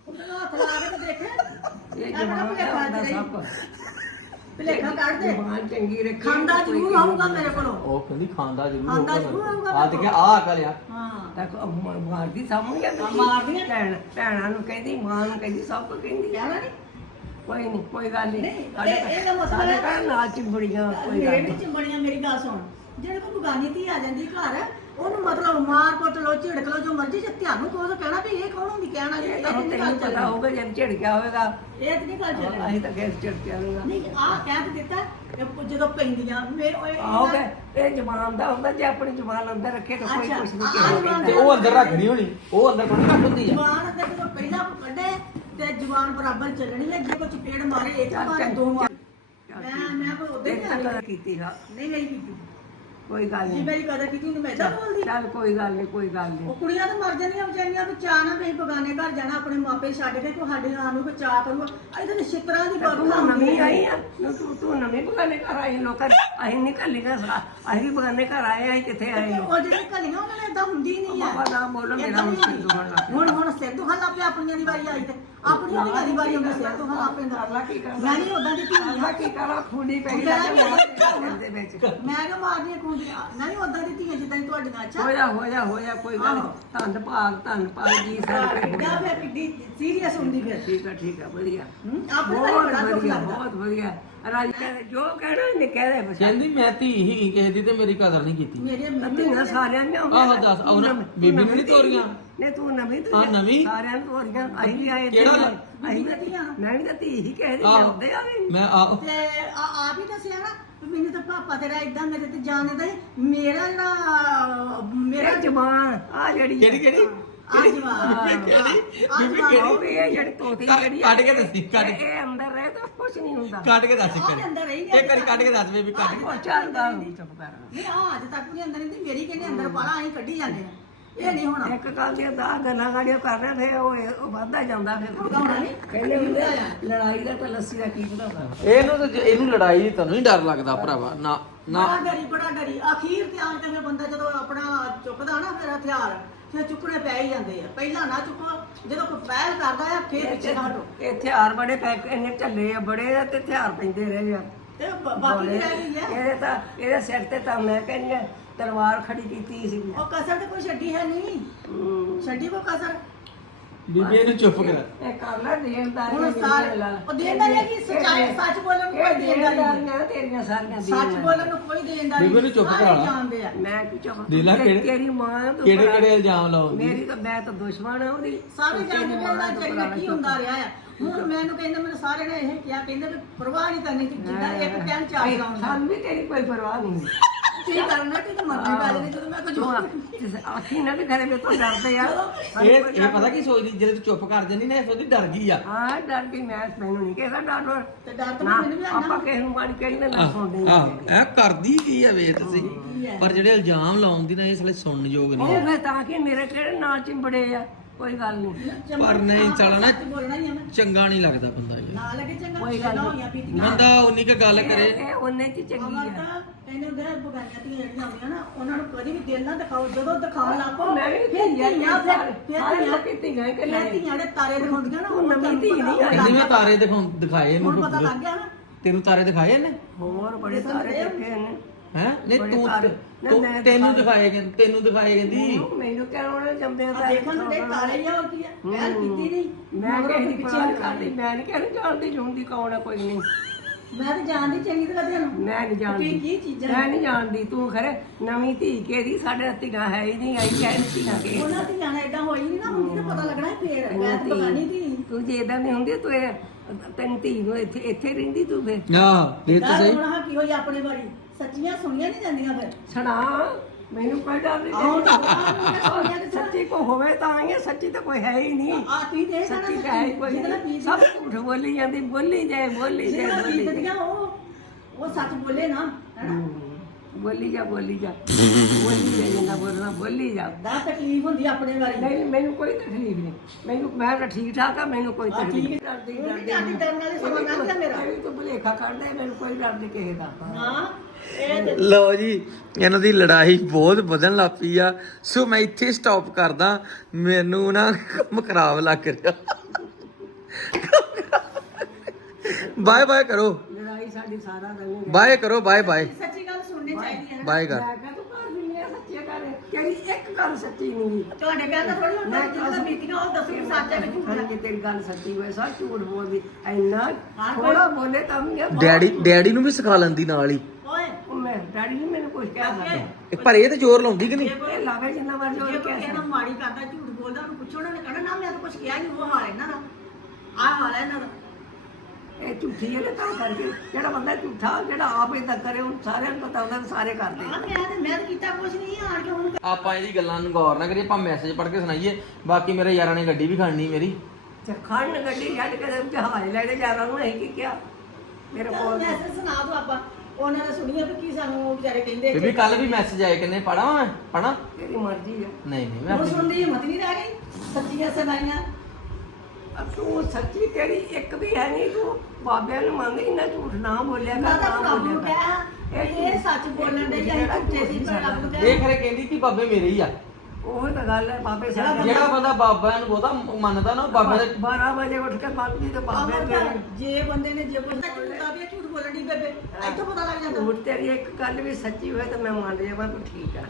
ਉਹਨੂੰ ਹੱਥ ਲਾ ਕੇ ਤੇ ਦੇਖ। ਇਹ ਜਮਾਨ ਦਾ। ਸੱਪ। ਭਲੇਖਾ ਕੱਢ ਦੇ। ਜਮਾਨ ਚੰਗੀ ਰੱਖੀ। ਖਾਂਦਾ ਜ਼ਰੂਰ ਆਊਗਾ ਮੇਰੇ ਕੋਲੋਂ। ਉਹ ਕਹਿੰਦੀ ਖਾਂਦਾ ਜ਼ਰੂਰ ਖਾਂਦਾ ਜ਼ਰੂਰ ਹੋਊਗਾ ਆ। ਤੇ ਕਿ ਆ ਕਰਿਆ ਹਾਂ ਤੱਕ ਮਾਰਦੀ ਸਾਹਮਣੇ ਆ। ਮਾਰਦੀਆਂ। ਭੈਣ ਭੈਣਾਂ ਨੂੰ ਕਹਿੰਦੀ ਮਾਂ ਨੂੰ ਕਹਿੰਦੀ ਸਭ ਕੁਝ ਕਹਿੰਦੀ ਕਹਿਣਾ ਨਹੀਂ ਕੋਈ ਨਹੀਂ ਕੋਈ ਗੱਲ ਨਹੀਂ ਨਹੀਂ, ਇਹ- ਇਹਦਾ ਮਤਲਬ ਸਾਡੇ ਘਰ ਨਾਲ ਚਿੰਬੜੀਆਂ ਕੋਈ ਮੇਰੇ ਗੱਲ ਨਹੀਂ ਵਿੱਚ ਬੜੀਆਂ ਮੇਰੀ ਗੱਲ ਸੁਣ। ਜਿਹੜੇ ਕੋ ਬਗਾਨੀ ਧੀ ਆ ਜਾਂਦੀ ਘਰ ਉਹਨੂੰ ਮਤਲਬ ਮਾਰ ਕੁੱਟ ਲੋ ਝਿੜਕ ਲੋ ਜੋ ਮਰਜ਼ੀ ਜੇ ਧਿਆਨ ਨੂੰ ਕਹੋ ਤਾਂ ਕਹਿਣਾ ਵੀ ਇਹ ਕੌਣ ਹੁੰਦੀ ਕਹਿਣਾ ਜੀ ਇਹ ਤਾਂ ਨਹੀਂ ਤੈਨੂੰ ਗੱਲ ਪਤਾ ਹੋਊਗਾ ਜਦ ਝਿੜਕਿਆ ਹੋਵੇਗਾ। ਇਹ ਤੇ ਨਹੀਂ ਗੱਲ ਚੱਲਣੀ ਅਸੀਂ ਤਾਂ ਗੈਸ ਝਿੜਕਿਆ ਹੋਵੇਗਾ। ਨਹੀਂ ਆ ਕਹਿ ਤੇ ਦਿੱਤਾ ਜਦੋਂ ਪੈਂਦੀਆਂ ਮੇ ਓਏ ਆਓਗੇ ਇਹ ਜ਼ਬਾਨ ਦਾ ਹੁੰਦਾ ਜੇ ਆਪਣੀ ਜ਼ਬਾਨ ਅੰਦਰ ਰੱਖੇ ਤਾਂ ਕੋਈ ਕੁਛ ਨਹੀਂ ਆਹ ਜ਼ੁਬਾਨ ਤੇ ਉਹ ਅੰਦਰ ਰੱਖਣੀ ਹੋਣੀ ਉਹ ਅੰਦਰ ਕੋਈ ਰੱਖ ਹੁੰਦੀ ਜਵਾਨ ਤੇ ਜਦੋਂ ਪਹਿਲਾਂ ਕੱਢੇ ਤੇ ਜਵਾਨ ਬਰਾਬਰ ਚੱਲਣੀ ਹੈ ਜੇ ਕੋਈ ਚਪੇੜ ਮਾਰੇ ਇੱਕ ਮਾਰੇ ਦੋ ਮਾਰੇ ਮੈਂ ਮੈਂ ਨਹੀਂ ਤੱਕ ਕੀਤੀ ਹਾਂ ਨਹੀਂ ਨਹੀਂ ਕੀਤੀ। ਕੋਈ ਗੱਲ ਜੀ ਨਹੀਂ। ਮੇਰੀ ਕਦਰ ਕੀਤੀ ਨੂੰ ਮੈਂ ਤਾਂ ਬੋਲਦੀ? ਚੱਲ ਕੋਈ ਗੱਲ ਨਹੀਂ ਕੋਈ ਗੱਲ ਨਹੀਂ। ਉਹ ਕੁੜੀਆਂ ਤਾਂ ਮਰ ਜਾਂਦੀਆਂ ਵਿਚਾਰੀਆਂ ਚਾਹ ਨਾ ਵੀ ਬਗਾਨੇ ਘਰ ਜਾਣਾ ਆਪਣੇ ਮਾਪੇ ਛੱਡ ਕੇ ਸਾਡੇ ਨਾਲ ਨੂੰ ਚਾਹ ਕਰੂਗਾ। ਇਹਦੇ ਤੇ ਛਿੱਤਰਾਂ ਦੀ ਬਰਖਾ ਤੂੰ ਹੁੰਦੀ ਨਵੀਂ ਆਈ ਆ? ਤੂੰ- ਤੂੰ ਤੂੰ ਨਵੀਂ ਬਗਾਨੇ ਘਰ ਆਈ ਲੋਕਾਂ ਅਸੀਂ ਨਹੀਂ ਕੱਲੀਆਂ ਅਸੀਂ ਵੀ ਬਗਾਨੇ ਘਰ ਆਏ ਅਸੀਂ ਕਿੱਥੇ ਆਏ ਉਹ ਜਿਹੜੀ ਕਲੀਆਂ ਉਹਨਾਂ ਨੇ ਇਦਾਂ ਹੁੰਦੀ ਨਹੀਂ ਹੈ। ਬਾਬਾ ਨਾ ਬੋਲੋ ਮੇਰਾ ਮੁਸ਼ਕਿਲ ਹੁਣ ਹੁਣ ਸਿਰ ਦੁਖਣ ਲੱਗ ਪਿਆ ਆਪਣੀਆਂ ਦੀ ਵਾਰੀ ਆਈ ਤੇ। ਆਪਣੀਆਂ ਦੀ ਦੀ ਵਾਰੀ ਆਉਂਦੀ ਸਿਰ ਦੁਖਣ ਲੱਗ ਪੈਂਦਾ ਅੱਲਾ ਕੀ ਕਰਦਾ ਮੈਂ ਨਹੀਂ ਉਦਾਂ ਦੀ ਧੀ ਅੱਲਾ ਕੀ ਕਰਾਂ ਖੂਡੀ ਪੈ ਗਈ ਸਾਡੇ ਦੇ ਵਿੱਚ ਮੈਂ ਕਿ ਉਦਾਂ ਦੀ ਧੀ ਜਿੱਦਾਂ ਤੁਹਾਡੀਆਂ ਅੱਛਾ? ਹੋਇਆ ਹੋਇਆ ਹੋਇਆ ਕੋਈ ਗੱਲ। ਧੰਨ ਭਾਗ ਧੰਨ ਭਾਗ ਜੀ ਸਾਰੇ ਕਿੱਦਾਂ ਫਿਰ ਕਿੱਡੀ ਸੀਰੀਅਸ ਹੁੰਦੀ ਫਿਰ। ਠੀਕ ਆ ਠੀਕ ਆ ਵਧੀਆ? ਆਪਣੇ ਬਹੁਤ ਵਧੀਆ। ਰਾਜ ਕਹਿੰਦੇ ਜੋ ਕਹਿਣਾ ਇਹਨੇ ਕਹਿ ਰਹੇ ਬਸ। ਕਹਿੰਦੀ ਮੈਂ ਧੀ ਹੀ ਕਿਸੇ ਦੀ ਤੇ ਮੇਰੀ ਕਦਰ ਨਹੀਂ ਕੀਤੀ। ਮੇਰੇ ਧੀਆਂ ਸਾਰਿਆਂ ਨੇ ਆਹੋ ਦੱਸ, ਆਹੋ ਨਾ, ਬੀਬੀ ਨੂੰ ਨੀ ਤੋਰੀਆਂ? ਨੇ ਤੂੰ ਨਵੀਂ ਤੂੰ ਹਾਂ, ਨਵੀਂ? ਸਾਰਿਆਂ ਨੂੰ ਤੋਰੀਆਂ ਅਸੀਂ ਵੀ ਆਏ ਕਿਹੜਾ? ਲੈ? ਅਸੀਂ ਵੀ ਧੀਆਂ। ਮੈਂ ਵੀ ਤਾਂ ਧੀ ਹੀ ਕਹਿ ਰਹੀ ਆਹੋ। ਜਾਂਦੇ ਆ ਵੀ। ਮੈਂ ਆ ਤੇ ਆ ਆਪ ਹੀ ਦੱਸਿਆ ਨਾ ਵੀ ਮੈਨੂੰ ਤਾਂ ਪਾਪਾ ਤੇਰਾ ਇਦਾਂ ਮੇਰੇ ਤੇ ਜਾਣ ਦਿੰਦਾ ਸੀ। ਮੇਰਾ ਜਿਹੜਾ ਮੇਰਾ ਮੇਰਾ ਜਵਾਨ ਆ ਜਿਹੜੀ ਕਿਹੜੀ ਕਿਹੜੀ? ਆ ਜਵਾਨ। ਕਿਹੜੀ? ਬੀਬੀ ਆ ਕਿਹੜੀ? ਉਹ ਵੀ ਇਹ ਜਿਹੜੀ ਤੋਤੀ ਜਿਹੜੀ ਕੱਢ ਕੇ ਦੱਸੀ, ਕੱਢ ਇਹ- ਇਹ ਅੰਦਰ ਕੁਝ ਨਹੀਂ ਹੁੰਦਾ। ਕੱਢ ਕੇ ਦੱਸ ਇੱਕ ਉਹਦੇ ਅੰਦਰ ਰਹੀ ਵਾਰੀ ਇੱਕ ਵਾਰੀ ਕੱਢ ਕੇ ਦੱਸ ਬੇਬੀ ਕੱਢ ਕੇ ਉਹ ਚੱਲਦਾ ਨਹੀਂ ਚੁੱਪ ਕਰ। ਨਹੀਂ ਆ ਅੱਜ ਤੱਕ ਵੀ ਅੰਦਰ ਨਹੀਂ ਤੇ ਮੇਰੀ ਕਹਿੰਦੇ ਅੰਦਰ ਪਾਲਾ ਅਸੀਂ ਕੱਢੀ ਜਾਂਦੇ ਆ ਇਹ ਨਹੀਂ ਹੋਣਾ। ਇੱਕ ਗੱਲ ਦੀਆਂ ਦਾ ਗੱਲਾਂ ਗਾੜੀਆਂ ਕਰ ਰਹੇ ਫਿਰ ਉਹ ਉਹ ਵੱਧਦਾ ਜਾਂਦਾ ਫਿਰ। ਵਧਾਉਣਾ ਨਹੀਂ। ਕਹਿੰਦੇ ਹੁੰਦੇ ਆ, ਲੜਾਈ ਦਾ ਤਾਂ ਲੱਸੀ ਦਾ ਕੀ ਬਣਾਉਂਦਾ ਇਹਨੂੰ ਤਾਂ ਜ- ਇਹਨੂੰ ਲੜਾਈ ਤੈਨੂੰ ਹੀ ਡਰ ਲੱਗਦਾ ਭਰਾਵਾ ਨਾ ਨਾ ਬੜਾ ਡਰੀ ਬੜਾ ਡਰੀ। ਅਖੀਰ ਤੇ ਆਣ ਕੇ ਫਿਰ ਬੰਦਾ ਜਦੋਂ ਆਪਣਾ ਚੁੱਕਦਾ ਨਾ ਫਿਰ ਹਥਿਆਰ ਫਿਰ ਚੁੱਕਣੇ ਪੈ ਹੀ ਜਾਂਦੇ ਆ। ਪਹਿਲਾਂ ਨਾ ਚੁੱਕੋ ਜਦੋਂ ਕੋਈ ਪਹਿਲ ਕਰਦਾ ਆ ਫਿਰ ਪਿੱਛੇ ਨਾ ਹਟੋ। ਇਹ ਹਥਿਆਰ ਬੜੇ ਪੈ ਇਹਨੇ ਝੱਲੇ ਆ ਬੜੇ ਆ ਤੇ ਹਥਿਆਰ ਪੈਂਦੇ ਰਹੇ ਆ। ਤੇ ਬ- ਬਾਕੀ ਬੜੇ। ਵੀ ਰਹਿ ਗਈ ਆ। ਇਹਦੇ ਤਾਂ ਇਹਦੇ ਸਿਰ ਤੇ ਤਾਂ ਮੈਂ ਕਹਿੰਦੀ ਆ ਤਲਵਾਰ ਖੜੀ ਕੀਤੀ ਸੀ ਉਹ ਕਸਰ ਤੇ ਕੋਈ ਛੱਡੀ ਹੈ ਨਹੀਂ। ਛੱਡੀ ਕੋ ਕਸਰ? ਬੀਬੀ ਇਹਨੂੰ ਚੁੱਪ ਕਰ। ਇਹ ਕਰ ਲੈ ਦੇਣਦਾਰੀ ਹੁਣ ਸਾਰੇ ਉਹ ਦੇਣਦਾਰੀ ਹੈ ਕਿ ਸੱਚਾਈ ਸੱਚ ਬੋਲਣ ਨੂੰ ਕੋਈ ਦੇਣਦਾਰੀ ਨਹੀਂ। ਦੇਣਦਾਰੀਆਂ ਤੇਰੀਆਂ ਸਾਰੀਆਂ ਸੱਚ। ਬੋਲਣ ਨੂੰ ਕੋਈ ਦੇਣਦਾਰੀ ਬੀਬੀ ਨੂੰ ਚੁੱਪ ਕਰਾ। ਲਾ। ਜਾਣਦੇ ਆ। ਮੈਂ ਕੀ ਚੁੱਪ ਦੇ ਲੈ ਤੇ ਕਿਹੜੇ- ਤੇਰੀ ਮਾਂ ਤੋਂ ਕਿਹੜੇ ਕਿਹੜੇ ਇਲਜ਼ਾਮ ਲਾਉਂਦੀ? ਮੇਰੀ ਤਾਂ ਮੈਂ ਤਾਂ ਦੁਸ਼ਮਣ ਆ ਉਹਦੀ। ਸਾਰੇ ਜਾਣਦੇ ਮਾਂ ਤੋਂ ਬੜਾ ਕੀ ਹੁੰਦਾ ਰਿਹਾ ਆ। ਹੁਣ ਮੈਨੂੰ ਕਹਿੰਦੇ ਮੈਨੂੰ ਸਾਰੇ ਨੇ ਇਹ ਕਿਹਾ ਕਹਿੰਦੇ ਵੀ ਪਰਵਾਹ ਨਹੀਂ ਕਰਨੀ ਕਿ ਜਿੱਦਾਂ ਇੱਕ ਟਾਈਮ ਚਾਰ ਲਾਉਣਾ ਸਾਨੂੰ ਵੀ ਤੇਰੀ ਕੋਈ ਪਰਵਾਹ ਨਹੀਂ। ਕੀ ਕਰਨਾ ਕਿ ਤੂੰ ਮਰਜ਼ੀ ਕਰ ਲੈ ਜਦੋਂ ਮੈਂ ਕੁਝ ਹੋਰ ਆਖੀ ਨਾ ਵੀ ਘਰੇ ਮੇ ਤੋਂ ਡਰਦੇ ਆ। ਇਹ ਇਹ ਪਤਾ ਕੀ ਸੋਚਦੀ ਜਦੋਂ ਤੂੰ ਚੁੱਪ ਕਰ ਜਾਂਦੀ ਨਾ ਇਹ ਸੋਚਦੀ ਡਰ ਗਈ ਆ। ਹਾਂ ਡਰ ਗਈ ਮੈਂ ਮੈਨੂੰ ਨਹੀਂ ਕਿਹਾ ਡਰ ਡਰ ਤੇ ਡਰ ਤਾਂ ਨਾ ਮੈਨੂੰ ਵੀ ਆਪਾਂ ਆਣਾ ਕਿਸੇ ਨੂੰ ਗਾੜੀ ਕਹੀ ਨਾ ਨਾ ਸੁਣਦੇ ਆਹ ਇਹ ਕਰਦੀ ਕੀ ਆ ਤੁਸੀਂ। ਪਰ ਜਿਹੜੇ ਇਲਜ਼ਾਮ ਲਾਉਂਦੀ ਨਾ ਇਸ ਲਈ ਸੁਣਨ ਯੋਗ ਨਹੀਂ ਉਹ ਫਿਰ ਤਾਂ ਕਿ ਮੇਰੇ ਕਿਹੜੇ ਨਾਲ ਚਿੰਬੜੇ ਆ? ਕੋਈ ਗੱਲ ਨਹੀਂ। ਪਰ ਨਹੀਂ ਚੱਲ ਨਾ ਸੱਚ ਬੋਲਣਾ ਹੀ ਆ ਮੈਂ। ਚੰਗਾ ਨਹੀਂ ਲੱਗਦਾ ਬੰਦਾ ਇਹ। ਨਾ ਲੱਗੇ ਚੰਗਾ ਕੋਈ ਗੱਲ ਹੋਈਆਂ ਪੀਤੀਆਂ। ਬੰਦਾ ਉਨੀ ਕ ਗੱਲ ਕਰੇ। ਇਹ ਉਹਨੇ ਚ ਚੰਗੀ ਆ। ਤਾਂ ਕਹਿੰਦੇ ਹੁੰਦੇ ਆ ਬਗਾਨੀਆਂ ਧੀਆਂ ਜਿਹੜੀਆਂ ਹੁੰਦੀਆਂ ਨਾ ਉਹਨਾਂ ਨੂੰ ਕਦੀ ਵੀ ਦਿਲ ਨਾ ਦਿਖਾਓ ਜਦੋਂ ਦਿਖਾਉਣ ਲੱਗ ਪਓ ਮੈਂ ਵੀ ਫਿਰ ਧੀਆਂ ਧੀਆਂ ਫਿਰ ਫਿਰ ਸਾਰੇ ਧੀਆਂ ਲੋਕੀ ਧੀਆਂ ਕਿ ਫਿਰ ਨਹੀਂ ਧੀਆਂ ਦੇ ਤਾਰੇ ਦਿਖਾਉਂਦੀਆਂ ਨਾ ਉਹ ਨਵੀਂ ਧੀ ਨਹੀਂ ਆਈ। ਕਹਿੰਦੀ ਮੈਂ ਤਾਰੇ ਦਿਖਾਉਂ ਦਿਖਾਏ ਹੁਣ ਇਹਨੂੰ ਪਤਾ ਲੱਗ ਗਿਆ ਨਾ। ਤੈਨੂੰ ਤਾਰੇ ਦਿਖਾਏ ਇਹਨੇ? ਹੋਰ ਬੜੇ ਸਾਰੇ ਦੇਖੇ। ਨੇ ਹੈ? ਨਹੀਂ ਬੜੇ ਤੂੰ ਤਾਰੇ। ਨਾ, ਤੂੰ- ਮੈਂ ਤੈਨੂੰ ਦਿਖਾਏ ਕਹਿੰਦੀ ਤੈਨੂੰ ਦਿਖਾਏ ਕਹਿੰਦੀ। ਮੈਨੂੰ- ਮੈਨੂੰ ਕਹਿਣ ਉਹਨੇ ਜੰਮਦੇ ਆ ਦਾ ਦੇਖਣ ਨੂੰ ਦੇ ਤਾਰੇ ਹੀ ਆ ਹੋਰ ਕੀ ਆ ਪਹਿਲ ਕੀਤੀ ਨਹੀਂ। ਮੈਂ ਮਗਰੋਂ ਕਿਸੇ ਦੀ ਪਿੱਛੇ ਪਛਾਣ ਹਟ ਕਰਦੀ ਮੈਂ ਨਹੀਂ ਕਹਿੰਦੀ ਜਾਣਦੀ ਜੁਣਦੀ ਕੌਣ ਆ ਕੋਈ ਨਹੀਂ ਮੈਂ ਤਾਂ ਜਾਣਦੀ ਚੰਗੀ ਤਰ੍ਹਾਂ ਤੁਹਾਨੂੰ ਮੈਂ ਨਹੀਂ ਜਾਣਦੀ। ਕੀ ਕੀ ਚੀਜ਼ਾਂ? ਮੈਂ ਨਹੀਂ ਜਾਣਦੀ। ਤੂੰ ਖਰੇ ਨਵੀਂ ਧੀ ਕਿਹਦੀ? ਸਾਡੇ ਧੀਆਂ ਹੈ ਹੀ ਨਹੀਂ ਆਈ ਕਹਿ ਧੀਆਂ ਕੇ। ਉਹਨਾਂ ਦੀ ਜਾਣਾ ਏਦਾਂ ਹੋਈ ਨਹੀਂ ਨਾ ਹੁੰਦੀ ਤਾਂ ਪਤਾ ਲੱਗਣਾ ਸੀ ਫੇਰ ਮੈਂ ਤਾਂ ਬਗਾਨੀ ਧੀ। ਤੂੰ ਜੇ ਇਦਾਂ ਨਹੀਂ ਹੁੰਦੀ ਤੂੰ ਇਹ ਤੈਨੂੰ ਧੀ ਨੂੰ ਇੱਥੇ ਇੱਥੇ ਰਹਿੰਦੀ ਤੂੰ ਫੇ ਆਹ ਇਹ ਤਾਂ ਗੱਲ ਸਹੀ। ਹੁਣ ਆਹ ਕੀ ਹੋਈ ਆਪਣੇ ਵਾਰੀ? ਸੱਚੀਆਂ ਸੁਣੀਆਂ ਨਹੀਂ ਜਾਂਦੀਆਂ ਫਿਰ। ਸੁਣਾ ਮੈਨੂੰ ਕੋਈ ਡਰ ਨਹੀਂ ਆਹੋ ਤਾਂ ਸੁਣੀਆਂ ਕਿਸ ਸੱਚੀ ਕੋ ਹੋਵੇ ਤਾਂ ਇਹ ਸੱਚੀ ਤਾਂ ਕੋਈ ਹੈ ਹੀ ਨਹੀਂ। ਆ ਤੀ ਦੇ ਨਾ ਸੱਚੀ ਤਾਂ ਹੈ ਹੀ ਕੋਈ ਨਹੀਂ। ਸਭ ਝੂਠ ਬੋਲੀ ਜਾਂਦੀ ਬੋਲੀ ਜਾਏ ਬੋਲੀ ਜਾਏ ਨਾਲ ਬੋਲੀ ਜਾਏ। ਦੀਆਂ ਉਹ ਉਹ ਸੱਚ ਬੋਲੇ ਨਾ ਹੈਨਾ? ਬੋਲੀ ਜਾ ਬੋਲੀ ਜਾ। ਬੋਲੀ ਜਾ ਜਿੰਨਾ ਬੋਲਣਾ ਬੋਲੀ ਜਾ। ਦਾ ਤਕਲੀਫ ਹੁੰਦੀ ਆਪਣੇ ਵਾਰੀ ਨਹੀਂ ਮੈਨੂੰ ਕੋਈ ਤਕਲੀਫ ਨਹੀਂ। ਮੈਨੂੰ ਮੈਂ ਤਾਂ ਠੀਕ ਠਾਕ ਆ ਮੈਨੂੰ ਕੋਈ ਤਕਲੀਫ ਨਹੀਂ। ਡਰਦੀ ਉਹ ਵੀ ਜਾਂਦੀ ਡਰਨ ਵਾਲੀ ਸਮਾਂ ਲੰਘ ਗਿਆ ਮੇਰਾ। ਇਹ ਤਾਂ ਭੁਲੇਖਾ ਕੱਢਦਾ ਮੈਨੂੰ ਕੋਈ ਡਰ ਨਹੀਂ ਕਿਸੇ ਦਾ। ਨਾ। ਲਓ ਜੀ ਇਹਨਾਂ ਦੀ ਲੜਾਈ ਬਹੁਤ ਵਧਣ ਲੱਗ ਪਈ ਆ। ਸੋ ਮੈਂ ਇੱਥੇ ਸਟਾਪ ਕਰਦਾ। ਮੈਨੂੰ ਨਾ ਕੰਮ ਖਰਾਬ ਲੱਗ ਰਿਹਾ। ਬਾਏ ਬਾਏ ਕਰੋ। ਲੜਾਈ ਸਾਡੀ ਸਾਰਾ ਬਾਏ ਕਰੋ ਬਾਏ ਬਾਏ ਸੱਚੀ ਗੱਲ ਸੁਣਨੀ ਚਾਹੀਦੀ ਹੈ ਬਾਏ ਕਰ। ਗੱਲ ਤੇਰੀ ਇੱਕ ਗੱਲ ਸੱਚੀ ਨਹੀਂ ਤੁਹਾਡੇ ਦਾ ਥੋੜੀ ਹੁੰਦਾ ਜਿਹਦਾ ਬੀਤੀਆਂ ਉਹ ਦੱਸੋ ਕਿ ਸੱਚ ਹੈ ਕਿ ਝੂਠ ਹੈ। ਹਾਂ ਤੇਰੀ ਗੱਲ ਸੱਚੀ ਹੋਏ ਸਾ ਝੂਠ ਬੋਲਦੀ। ਥੋੜਾ ਬੋਲੇ ਤਾਂ ਡੈਡੀ ਡੈਡੀ ਨੂੰ ਵੀ ਸਿਖਾ ਲੈਂਦੀ ਨਾਲ ਹੀ। ਓਏ ਉਹ ਮੈਂ ਡੈਡੀ ਨੇ ਮੈਨੂੰ ਕੁਝ ਕਹਿ ਸਕਦਾ। ਇਹ ਪਰ ਇਹ ਤੇ ਜ਼ੋਰ ਲਾਉਂਦੀ ਕਿ ਨਹੀਂ? ਇਹ ਲਾਵੇ ਜਿੰਨਾ ਮਰਜ਼ੀ ਜੇ ਉਹ ਕੋਈ ਕਹਿ ਮਾੜੀ ਕਰਦਾ ਝੂਠ ਬੋਲਦਾ ਉਹਨੂੰ ਪੁੱਛੋ ਉਹਨਾਂ ਨੇ ਕਹਿਣਾ ਨਾ ਮੈਂ ਤਾਂ ਕੁਝ ਕਿਹਾ ਨਹੀਂ ਉਹ ਹਾਲ ਇਹਨਾਂ ਦਾ। ਆਹ ਹਾਲ ਹੈ ਇਹਨਾਂ ਦਾ। ਇਹ ਝੂਠੀ ਹੈ ਤਾਂ ਕਰਕੇ ਜਿਹੜਾ ਬੰਦਾ ਝੂਠਾ ਜਿਹੜਾ ਆਪ ਇਦਾਂ ਕਰੇ ਉਹ ਸਾਰਿਆਂ ਨੂੰ ਪਤਾ ਹੁੰਦਾ ਵੀ ਸਾਰੇ ਕਰਦੇ ਆ ਮੈਂ ਤੇ ਮੈਂ ਤਾਂ ਕੀਤਾ ਕੁਝ ਨਹੀਂ ਆਣ ਕੇ ਹੁਣ ਆਪਾਂ ਇਹਦੀ ਗੱਲਾਂ ਨੂੰ ਗੌਰ ਨਾ ਕਰੀਏ ਆਪਾਂ ਮੈਸੇਜ ਪੜ੍ਹ ਕੇ ਸੁਣਾਈਏ। ਬਾਕੀ ਮੇਰੇ ਯਾਰਾਂ ਨੇ ਗੱਡੀ ਵੀ ਖੜਨੀ ਮੇਰੀ। ਤੇ ਖੜਨ ਗੱਡੀ ਛੱਡ ਕੇ ਤੇ ਜਹਾਜ਼ ਲੈ ਕੇ ਜਾਣਾ ਨੂੰ ਇਹ ਕੀ ਕਿਹਾ? ਮੇਰੇ ਕੋਲ ਮੈਸੇਜ ਸੁਣਾ ਦੋ ਆਪਾਂ। ਉਹਨਾਂ ਨੇ ਸੁਣੀਆਂ ਵੀ ਕੀ ਸਾਨੂੰ ਉਹ ਵਿਚਾਰੇ ਕਹਿੰਦੇ ਬੀਬੀ ਕੱਲ ਵੀ ਮੈਸੇਜ ਆਏ ਕਿੰਨੇ ਪੜਾਂ ਮੈਂ ਪੜਾਂ ਤੇਰੀ ਮਰਜ਼ੀ ਹੈ ਨਹੀਂ ਨਹੀਂ ਮੈਂ ਉਹ ਆਪਣੀ- ਸੁਣਨ ਦੀ ਹਿੰਮਤ ਨਹੀਂ ਰਹਿ ਗਈ ਸੱਚੀਆਂ ਸੁਣਾਈਆਂ। ਅਬ ਤੂੰ ਸੱਚੀ ਤੇਰੀ ਇੱਕ ਵੀ ਹੈ ਨਹੀਂ ਤੂੰ ਬਾਬਿਆਂ ਨੂੰ ਮੰਨਦੀ ਇੰਨਾ ਝੂਠ ਨਾ ਬੋਲਿਆ ਮੈਂ ਕਰ ਤਾਂ ਨਾ ਨੂੰ ਬੋਲਿਆ ਕਿਹਾ ਇਹ ਇਹ ਸੱਚ ਬੋਲਣ ਦੇ ਜਾਂ ਝੂਠੇ ਸੀ ਪਰ ਰੱਬ ਨੂੰ ਕਿਹਾ ਇਹ ਖਰੇ ਕਹਿੰਦੀ ਕਿ ਬਾਬੇ ਮੇਰੇ ਹੀ ਆ। ਉਹ ਤਾਂ ਗੱਲ ਹੈ ਬਾਬੇ ਸਾਹਿਬ ਜਿਹੜਾ ਬੰਦਾ ਬਾਬਾ ਨੂੰ ਬਹੁਤਾ ਮੰਨਦਾ ਨਾ ਉਹ ਬਾਬੇ ਦੇ 12 ਵਜੇ ਉੱਠ ਕੇ ਮੰਨਦੀ ਤੇ ਬਾਬੇ ਤਾਂ ਜੇ ਬੰਦੇ ਨੇ ਜੇ ਝੂਠਾ ਵੀ ਝੂਠ ਬੋਲਣ ਦੀ ਬੇਬੇ ਇੱਥੋਂ ਪਤਾ ਲੱਗ ਜਾਂਦਾ। ਝੂਠ ਤੇਰੀ ਇੱਕ ਗੱਲ ਵੀ ਸੱਚੀ ਹੋਏ ਤਾਂ ਮੈਂ ਮੰਨ ਜਾਵਾਂ ਤੂੰ ਠੀਕ ਆ।